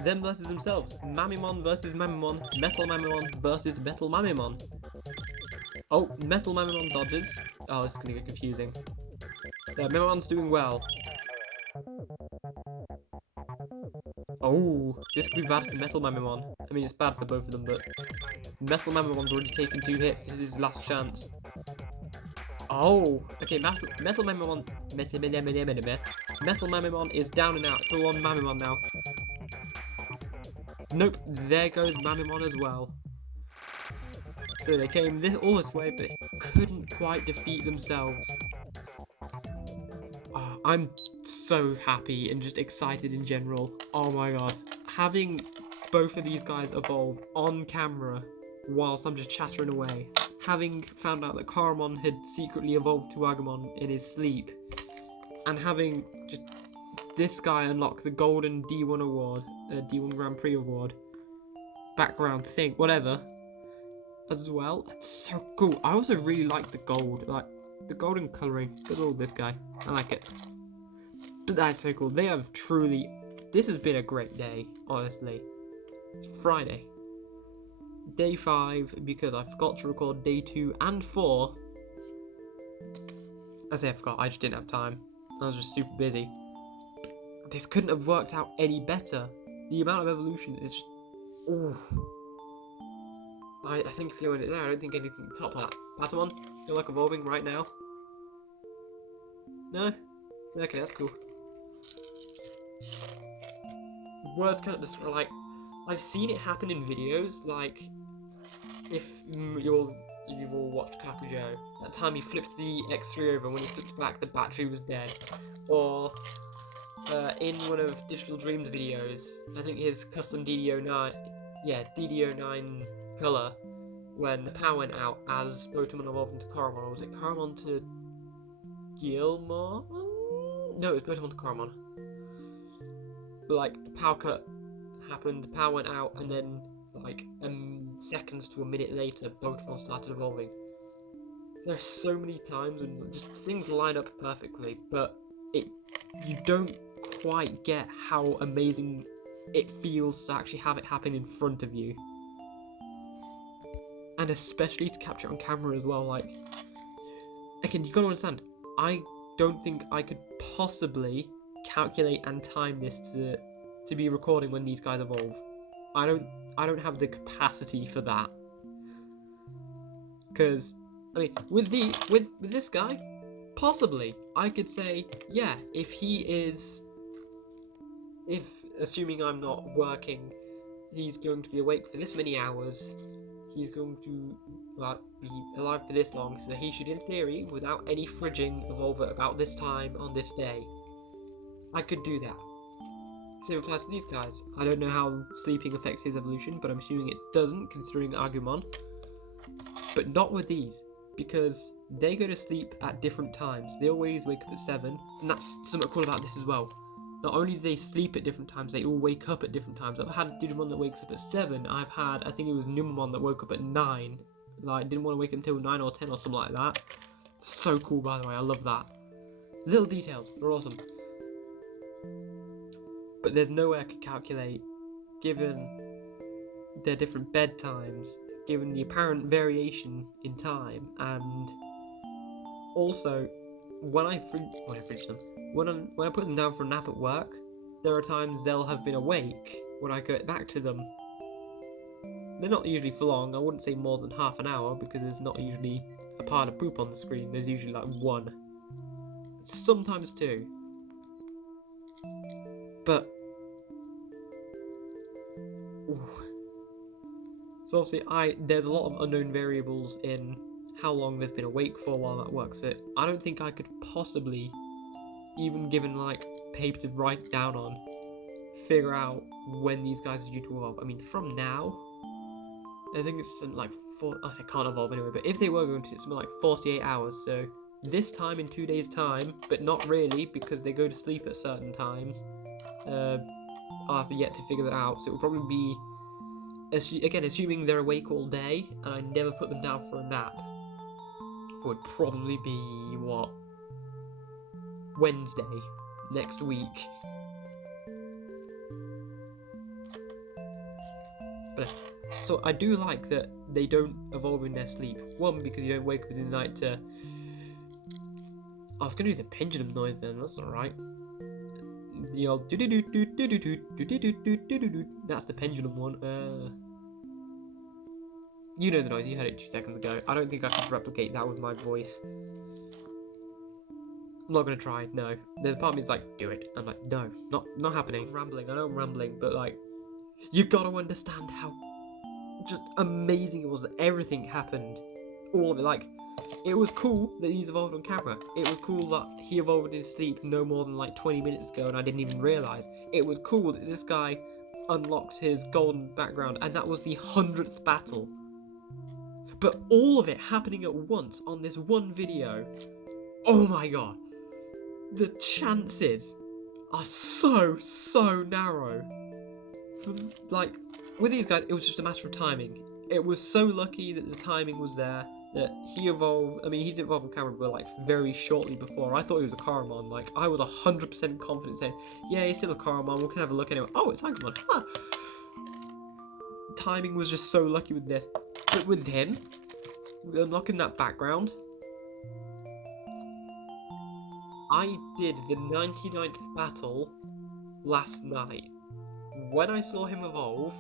Them versus themselves. Mamimon versus Mamimon. Metal Mamimon versus Metal Mamimon. Oh, Metal Mamimon dodges. Oh, this is gonna get confusing. Yeah, Mamimon's doing well. Oh, this could be bad for Metal Mamimon. I mean, it's bad for both of them, but Metal Mamimon's already taken 2 hits. This is his last chance. Oh, okay, Metal Mamimon. Metal Mamimon is down and out. Go on, Mamimon now. Nope, there goes Mamimon as well. So they came all this way, but couldn't quite defeat themselves. Oh, I'm so happy and just excited in general. Oh my god. Having both of these guys evolve on camera whilst I'm just chattering away. Having found out that Caramon had secretly evolved to Agumon in his sleep. And having just this guy unlock the golden D1 award, D1 Grand Prix award. Background thing, whatever. As well. That's so cool. I also really like the gold. Like, the golden colouring. Good old this guy. I like it. But that's so cool. They have truly... This has been a great day, honestly. It's Friday. Day 5, because I forgot to record day 2 and 4. I say I forgot, I just didn't have time. I was just super busy. This couldn't have worked out any better. The amount of evolution is just... Ooh. I think if you went it there, I don't think anything can top that. Patamon, feel like evolving right now? No? Okay, that's cool. Words can't describe, like, I've seen it happen in videos, like, if you've all watched Kakujo, that time he flipped the X3 over, when he flipped back the battery was dead. Or, in one of Digital Dreams videos, I think his custom DD09, yeah, DD09 colour, when the power went out as Pokemon evolved into Caramon, or was it Caramon to Gilmon? No, it was Pokemon to Caramon. But like, the power cut happened, the power went out, and then like seconds to a minute later, Pokemon started evolving. There are so many times when just things line up perfectly, but you don't quite get how amazing it feels to actually have it happen in front of you. And especially to capture it on camera as well, like... Again, you gotta understand, I don't think I could possibly calculate and time this to be recording when these guys evolve. I don't have the capacity for that. Because, I mean, with this guy, possibly, I could say, yeah, if assuming I'm not working, he's going to be awake for this many hours, he's going to be alive for this long, so he should, in theory, without any fridging, evolve at about this time on this day. I could do that. Same applies to these guys. I don't know how sleeping affects his evolution, but I'm assuming it doesn't, considering Agumon. But not with these, because they go to sleep at different times. They always wake up at 7, and that's something cool about this as well. Not only do they sleep at different times, they all wake up at different times. I've had Digimon that wakes up at 7, I've had, I think it was Numamon that woke up at 9. Like, didn't want to wake up until 9 or 10 or something like that. So cool, by the way, I love that. Little details, they're awesome. But there's no way I could calculate, given their different bedtimes, given the apparent variation in time, and also when I fridge them, when I put them down for a nap at work, there are times they'll have been awake when I get back to them. They're not usually for long. I wouldn't say more than half an hour, because there's not usually a pile of poop on the screen. There's usually like 1, sometimes 2. But so obviously there's a lot of unknown variables in how long they've been awake for while that works it. I don't think I could possibly, even given like paper to write down on, figure out when these guys are due to evolve. I mean, from now, I think it's something like they can't evolve anyway, but if they were going to, it's something like 48 hours, so this time in 2 days time, but not really, because they go to sleep at certain times. I'll have yet to figure that out, so it will probably be, again, assuming they're awake all day, and I never put them down for a nap, would probably be, what, Wednesday next week. But, so I do like that they don't evolve in their sleep. One, because you don't wake up in the night to... I was going to do the pendulum noise then, that's alright. The old that's the pendulum one. You know the noise, you heard it 2 seconds ago. I don't think I can replicate that with my voice. I'm not gonna try, no. There's a part of me that's like, do it. I'm like, no, not happening. Rambling, I know I'm rambling, but like, you gotta understand how just amazing it was that everything happened. All of it, like, it was cool that he's evolved on camera. It was cool that he evolved in his sleep no more than like 20 minutes ago and I didn't even realise. It was cool that this guy unlocked his golden background and that was the 100th battle. But all of it happening at once on this one video, oh my god. The chances are so narrow. Like, with these guys, it was just a matter of timing. It was so lucky that the timing was there, that he evolved. I mean, he did evolve on camera, but like very shortly before. I thought he was a Caramon. Like, I was 100% confident saying, yeah, he's still a Caramon. We can have a look anyway. Oh, it's Agumon. Huh. Timing was just so lucky with this. But with him, unlocking that background, I did the 99th battle last night. When I saw him evolve,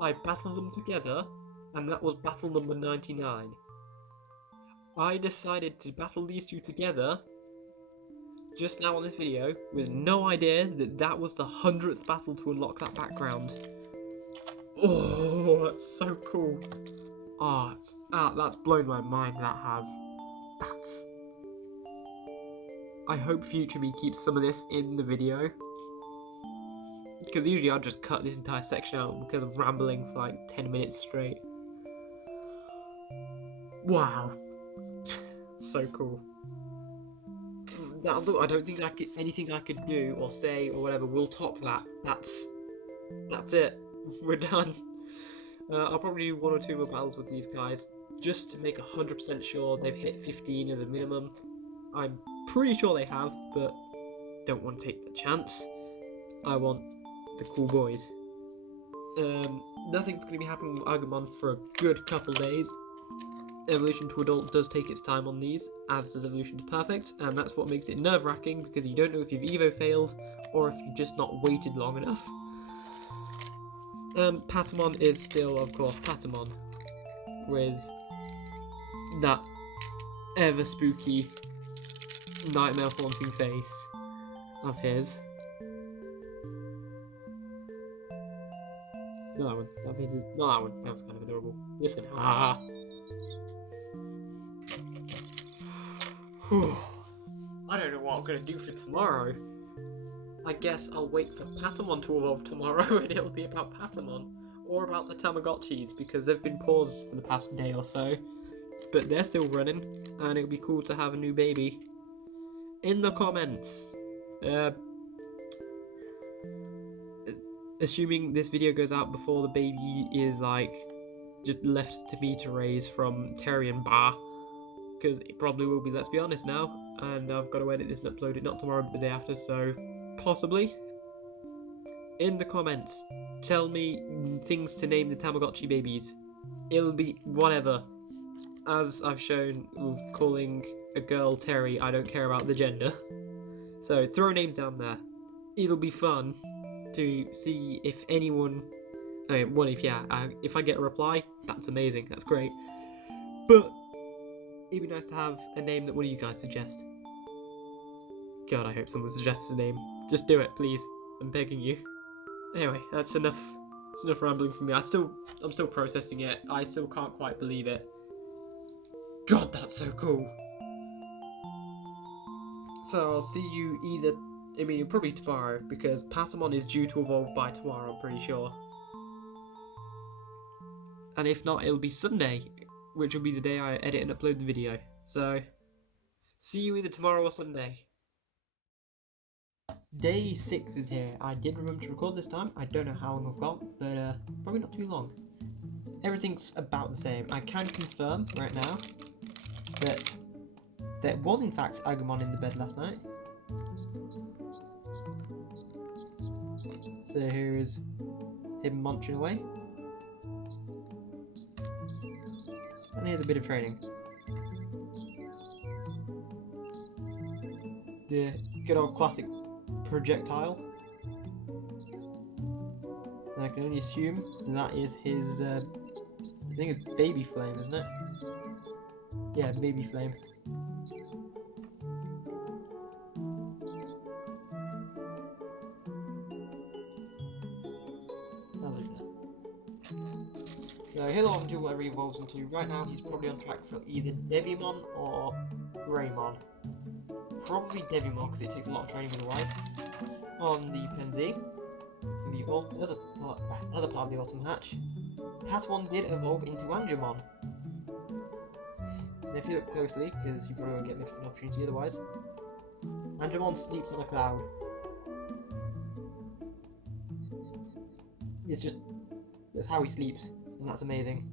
I battled them together, and that was battle number 99. I decided to battle these two together just now on this video with no idea that that was the 100th battle to unlock that background. Oh, that's so cool. That's blown my mind, that has. I hope Future Me keeps some of this in the video, because usually I'll just cut this entire section out because I'm rambling for like 10 minutes straight. Wow. So cool. I don't think anything I could do or say or whatever will top that. That's it. We're done. I'll probably do 1 or 2 more battles with these guys, just to make 100% sure they've hit 15 as a minimum. I'm pretty sure they have, but don't want to take the chance. I want the cool boys. Nothing's going to be happening with Agumon for a good couple days. Evolution to Adult does take its time on these, as does Evolution to Perfect, and that's what makes it nerve-wracking, because you don't know if you've Evo failed, or if you've just not waited long enough. Patamon is still, of course, Patamon, with that ever spooky nightmare haunting face of his. No, that one. That face is not that one. That was kind of adorable. This one. Ah. Whew. I don't know what I'm gonna do for tomorrow. I guess I'll wait for Patamon to evolve tomorrow and it'll be about Patamon. Or about the Tamagotchis because they've been paused for the past day or so. But they're still running and it'll be cool to have a new baby. In the comments, assuming this video goes out before the baby is like just left to me to raise from Terry and Bar, because it probably will be, let's be honest now, and I've got to edit this and upload it not tomorrow but the day after, so possibly. In the comments, tell me things to name the Tamagotchi babies. It'll be whatever. As I've shown with calling a girl Terry, I don't care about the gender. So throw names down there. It'll be fun to see if anyone, if I get a reply, that's amazing, that's great. But it'd be nice to have a name that one of you guys suggest. God, I hope someone suggests a name. Just do it, please. I'm begging you. Anyway, that's enough. It's enough rambling from me. I'm still processing it. I still can't quite believe it. God, that's so cool. So I'll see you probably tomorrow, because Patamon is due to evolve by tomorrow, I'm pretty sure. And if not, it'll be Sunday, which will be the day I edit and upload the video. So, see you either tomorrow or Sunday. Day 6 is here. I did remember to record this time. I don't know how long I've got, but probably not too long. Everything's about the same. I can confirm right now that there was in fact Agumon in the bed last night. So here is him munching away. And here's a bit of training. The good old classic projectile. And I can only assume that is his, I think it's baby flame, isn't it? Yeah, baby flame. So he'll evolve into whatever he evolves into. Right now he's probably on track for either Digimon or Greymon. Probably Digimon because it takes a lot of training otherwise. On the PenZ, for the other part of the autumn hatch, Patamon did evolve into Angemon. And if you look closely, because you probably won't get much of an opportunity otherwise, Angemon sleeps on a cloud. That's how he sleeps, and that's amazing.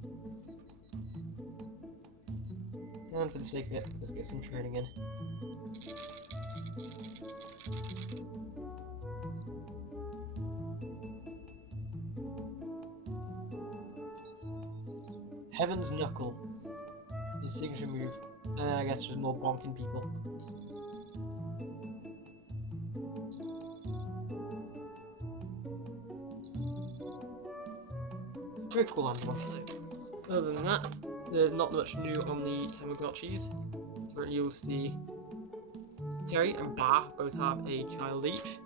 And for the sake of it, let's get some training in. Heaven's Knuckle. His signature move. And I guess just more bonking people. Very cool animal. Other than that, there's not much new on the Tamagotchis. Where you'll see Terry and Bar both have a child each.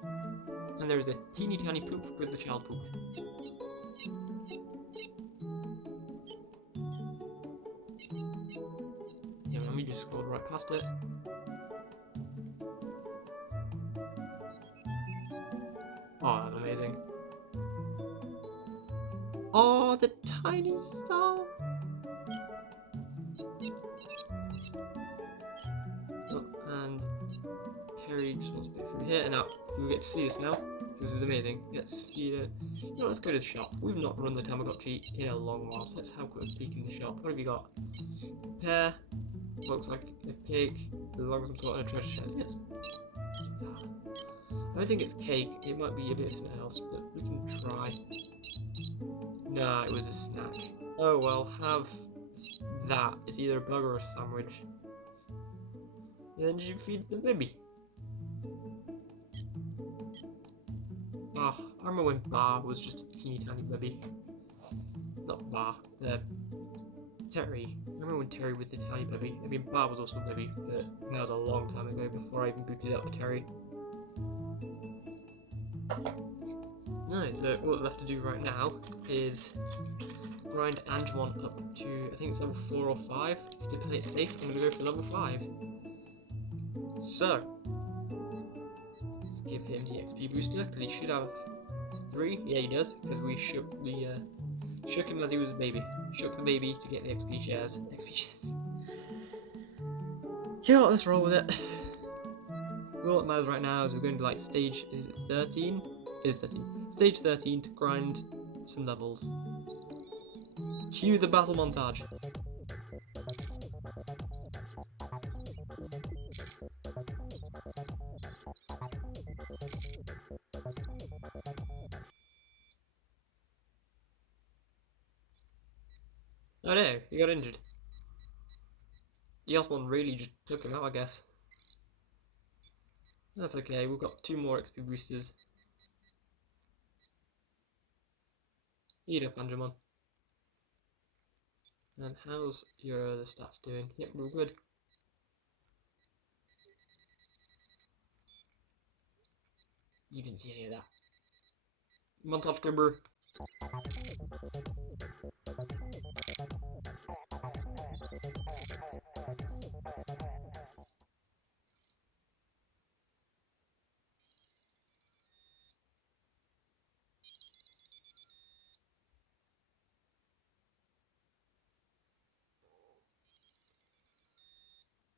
And there is a teeny tiny poop with the child poop. Yeah, let me just scroll right past it. Oh, that's amazing. Oh, the tiny star! Oh, and Terry just wants to go through here, and now we get to see this now. This is amazing. Let's feed it. You know, let's go to the shop. We've not run the Tamagotchi in a long while, so let's have a quick peek in the shop. What have you got? Pear. Looks like a pig. The log of some sort of a treasure chest. Yes. I don't think it's cake. It might be a bit of something else, but we can try. Nah, it was a snack. Oh well, have that. It's either a burger or a sandwich. And then you feed the baby. Oh, I remember when Bar was just a teeny tiny baby. Not Bar, Terry. I remember when Terry was the tiny baby. I mean, Bar was also a baby, but that was a long time ago before I even booted up Terry. No, so what we're left to do right now is grind Angemon up to, I think it's level 4 or 5. To play it safe, I'm going to go for level 5. So, let's give him the XP booster, because he should have 3. Yeah, he does, because we shook him as he was a baby. Shook the baby to get the XP shares. XP shares. You know what, let's roll with it. All that matters right now is we're going to like stage, is it 13? It is 13. Stage 13 to grind some levels. Cue the battle montage. Oh no, he got injured. The Osmond really just took him out, I guess. That's okay, we've got 2 more XP boosters. Eat up, Angemon. And how's your other stats doing? Yep, real good. You didn't see any of that. Montage Gribber.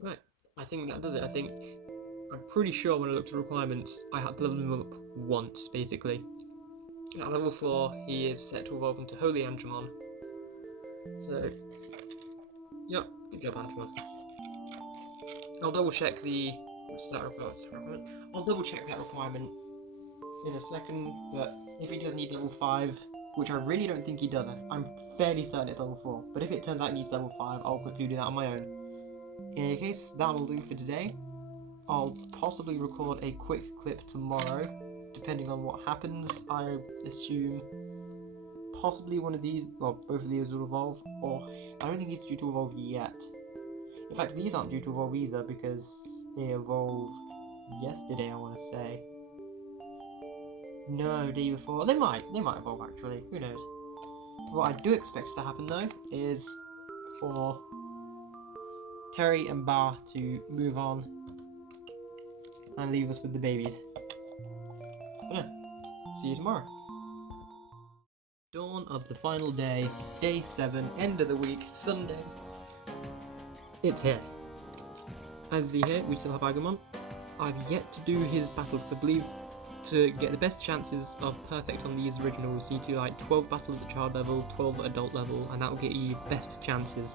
Right, I think that does it. I'm pretty sure when I looked at requirements, I had to level him up once, basically. At level 4, he is set to evolve into Holy Angemon. So, yeah, good job, Angemon. I'll double check the stat requirement. I'll double check that requirement in a second, but if he does need level 5, which I really don't think he does, I'm fairly certain it's level 4, but if it turns out he needs level 5, I'll quickly do that on my own. In any case, that'll do for today. I'll possibly record a quick clip tomorrow, depending on what happens. I assume possibly one of these, well, both of these will evolve, or I don't think he's due to evolve yet. In fact, these aren't due to evolve either because they evolved yesterday, I want to say. No, day before. They might evolve actually, who knows. What I do expect to happen though is for Terry and Bar to move on and leave us with the babies. Yeah, see you tomorrow. Dawn of the final day, day 7, end of the week, Sunday. It's here. As you see here, we still have Agumon. I've yet to do his battles to believe to get the best chances of perfect on these originals. You need to do like 12 battles at child level, 12 at adult level, and that will get you best chances.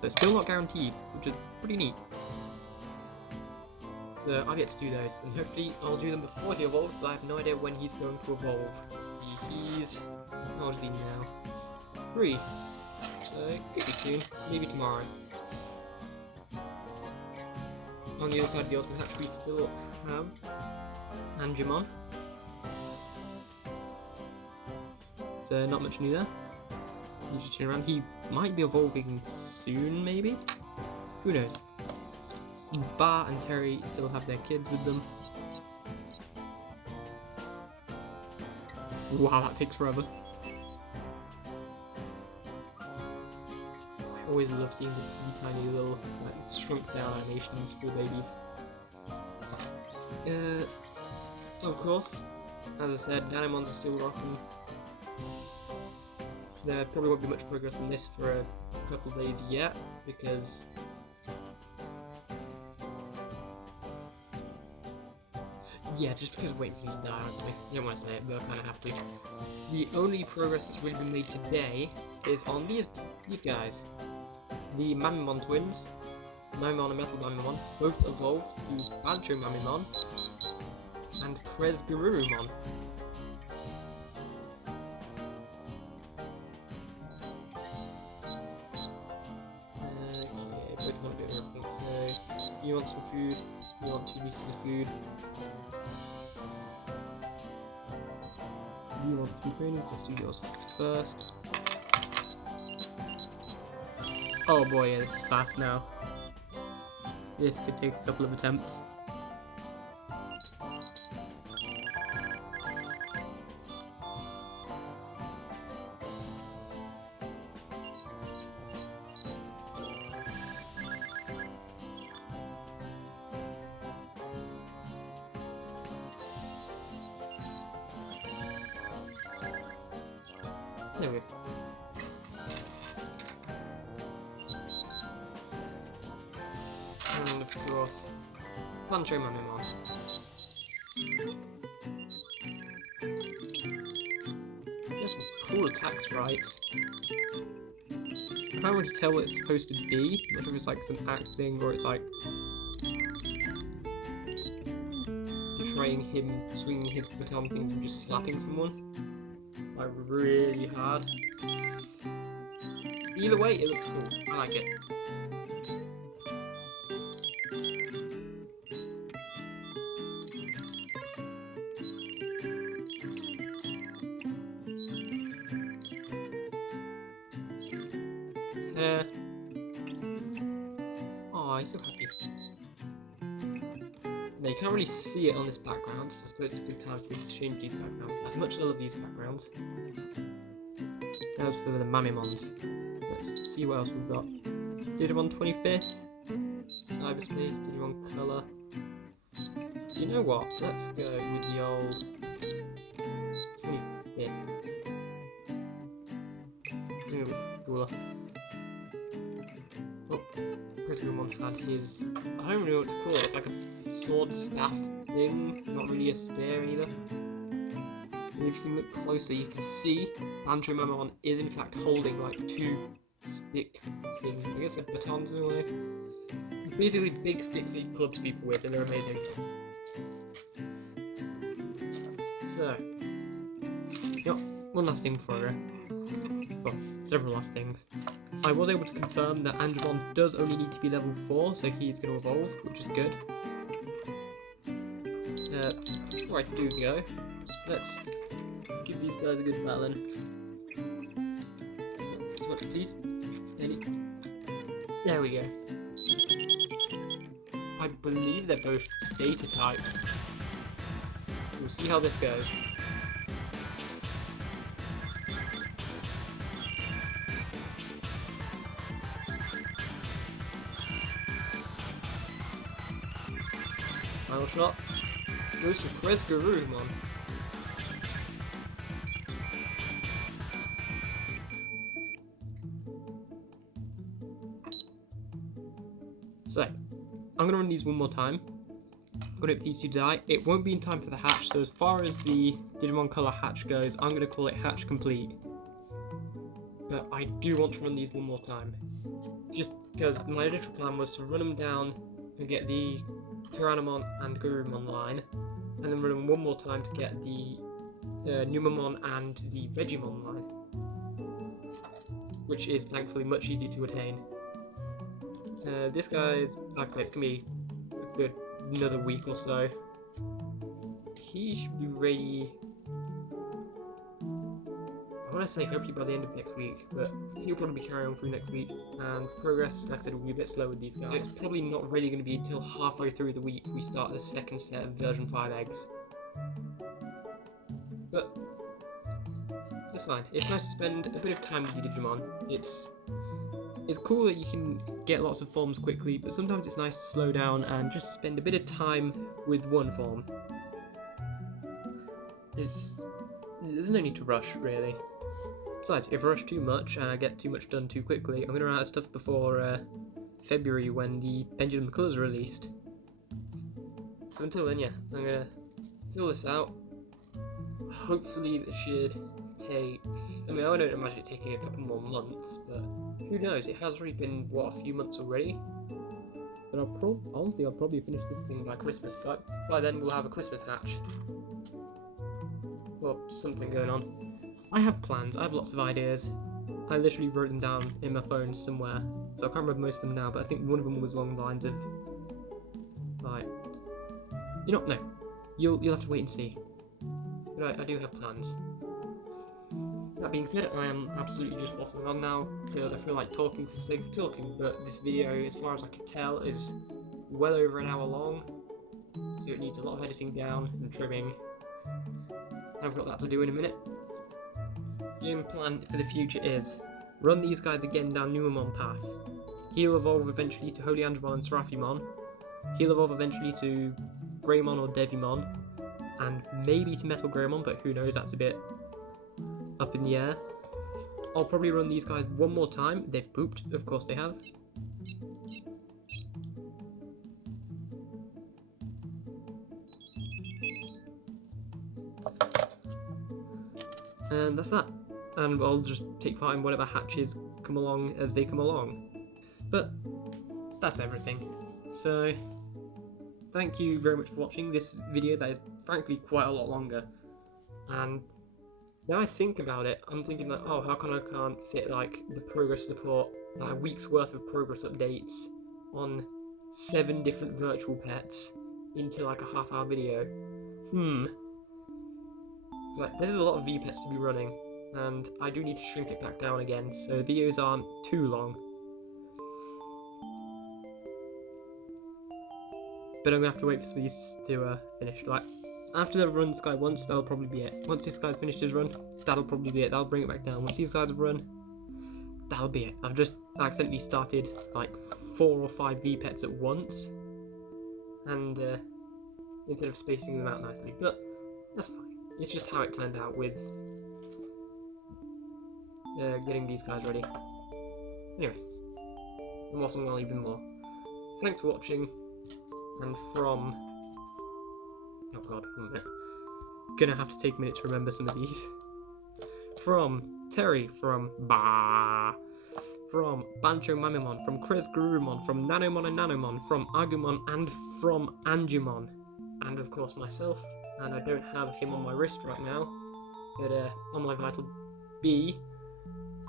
But still not guaranteed, which is pretty neat. So I've yet to do those, and hopefully I'll do them before he evolves, because I have no idea when he's going to evolve. See, he's... how old is he now? 3. So it could be soon, maybe tomorrow. On the other side of the Ultimate Hatch, we still have Angemon. So not much new there. You just turn around. He might be evolving soon, maybe? Who knows? Bar and Terry still have their kids with them. Wow, that takes forever. I always love seeing the tiny little like, shrunk down animations for babies. Of course, as I said, Dynamons are still rocking. There probably won't be much progress on this for a couple of days yet, because yeah, just because I'm waiting for these to die, honestly. I don't want to say it, but I kind of have to. The only progress that's really been made today is on these guys. The Mamimon twins, Mamimon and Metal Mamimon, both evolved to Bancho Mamimon and Kresgarurumon. Okay, both want a bit of everything. So, you want some food, you want 2 liters of food. You want some training, let's do yours first. Oh boy, yeah, this is fast now. This could take a couple of attempts. There we go. And of course, Pancho Mamimon. There's some cool attack sprites. I can't really tell what it's supposed to be, whether it's like some axing or it's like portraying him swinging his baton things and just slapping someone. Like really hard. Either way, it looks cool. I like it. Oh, he's so happy. Now, you can't really see it on this background, so I suppose it's a good time for me to change these backgrounds. As much as I love these backgrounds. That was for the Mamimons. Let's see what else we've got. Digimon 25th. Cyberspace, Digimon Color. You know what? Let's go with the old 25th. I think it looks cooler. Oh, Digimon had his... I don't really know what to call it. It's like a sword staff thing. Not really a spear either. And if you can look closer, you can see Pancho Mamimon is in fact holding like two stick things. I guess they're batons in a way. Basically big sticks that you club people with, and they're amazing. So, one last thing before I go. Well, several last things. I was able to confirm that Angemon does only need to be level 4, so he's going to evolve, which is good. Before I do go, let's give these guys a good battling. What, please? Any? There we go. I believe they're both data types. We'll see how this goes. Final shot. Goes to PenZ Garurumon. So, I'm going to run these one more time. I'm going to hope these two die. It won't be in time for the hatch, so as far as the Digimon Color hatch goes, I'm going to call it hatch complete. But I do want to run these one more time. Just because my initial plan was to run them down and get the Tyrannomon and Garurumon line, and then run them one more time to get the Numamon and the Vegimon line, which is thankfully much easier to attain. This guy is, like I say, it's going to be a good another week or so. He should be ready, I want to say hopefully by the end of next week, but he'll probably be carrying on through next week, and progress, like I said, will be a bit slow with these guys. So it's probably not really going to be until halfway through the week we start the second set of version 5 eggs. But it's fine. It's nice to spend a bit of time with your Digimon. It's cool that you can get lots of forms quickly, but sometimes it's nice to slow down and just spend a bit of time with one form. There's no need to rush, really. Besides, if I rush too much and I get too much done too quickly, I'm going to run out of stuff before February when the Pendulum Colours are released. So until then, yeah, I'm going to fill this out. Hopefully it should take... I mean, I don't imagine it taking a couple more months, but who knows? It has already been, what, a few months already? But honestly, I'll probably finish this thing by Christmas, but by then we'll have a Christmas hatch. Well, something going on. I have plans, I have lots of ideas. I literally wrote them down in my phone somewhere, so I can't remember most of them now, but I think one of them was along the lines of, like, no, you'll have to wait and see. But I do have plans. that being said, I am absolutely just waffling on now because I feel like talking for the sake of talking, but this video, as far as I can tell, is well over an hour long, so it needs a lot of editing down and trimming. I've got that to do in a minute. Game plan for the future is run these guys again down Numemon path. He'll evolve eventually to Holy Angemon and Seraphimon. He'll evolve eventually to Greymon or Devimon, and maybe to Metal Greymon, but who knows, that's a bit up in the air. I'll probably run these guys one more time. They've pooped, of course they have. And that's that. And I'll just take part in whatever hatches come along as they come along. But that's everything. So thank you very much for watching this video that is frankly quite a lot longer. And now I think about it, I'm thinking like, oh, how come I can't fit like the progress report, a week's worth of progress updates on 7 different virtual pets into like a half-hour video? Like, this is a lot of V-pets to be running, and I do need to shrink it back down again, so videos aren't too long. But I'm gonna have to wait for these to finish. Like, after I've run this guy once, that'll probably be it. Once this guy's finished his run, that'll probably be it. That'll bring it back down. Once these guys have run, that'll be it. I've just accidentally started like 4 or 5 V-pets at once, and instead of spacing them out nicely, but that's fine. It's just how it turned out with getting these guys ready. Anyway, I'm waffling on even more. Thanks for watching, and from... oh god, 1 minute. Gonna have to take a minute to remember some of these. From Terry, from Bancho Mamimon, from Chris Gurumon, from Nanomon and Nanomon, from Agumon, and from Angemon. And of course myself. And I don't have him on my wrist right now, but on my Vital B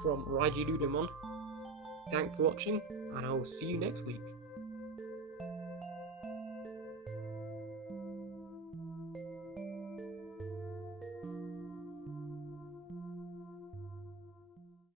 from Raiji Ludemon. Thanks for watching, and I will see you next week.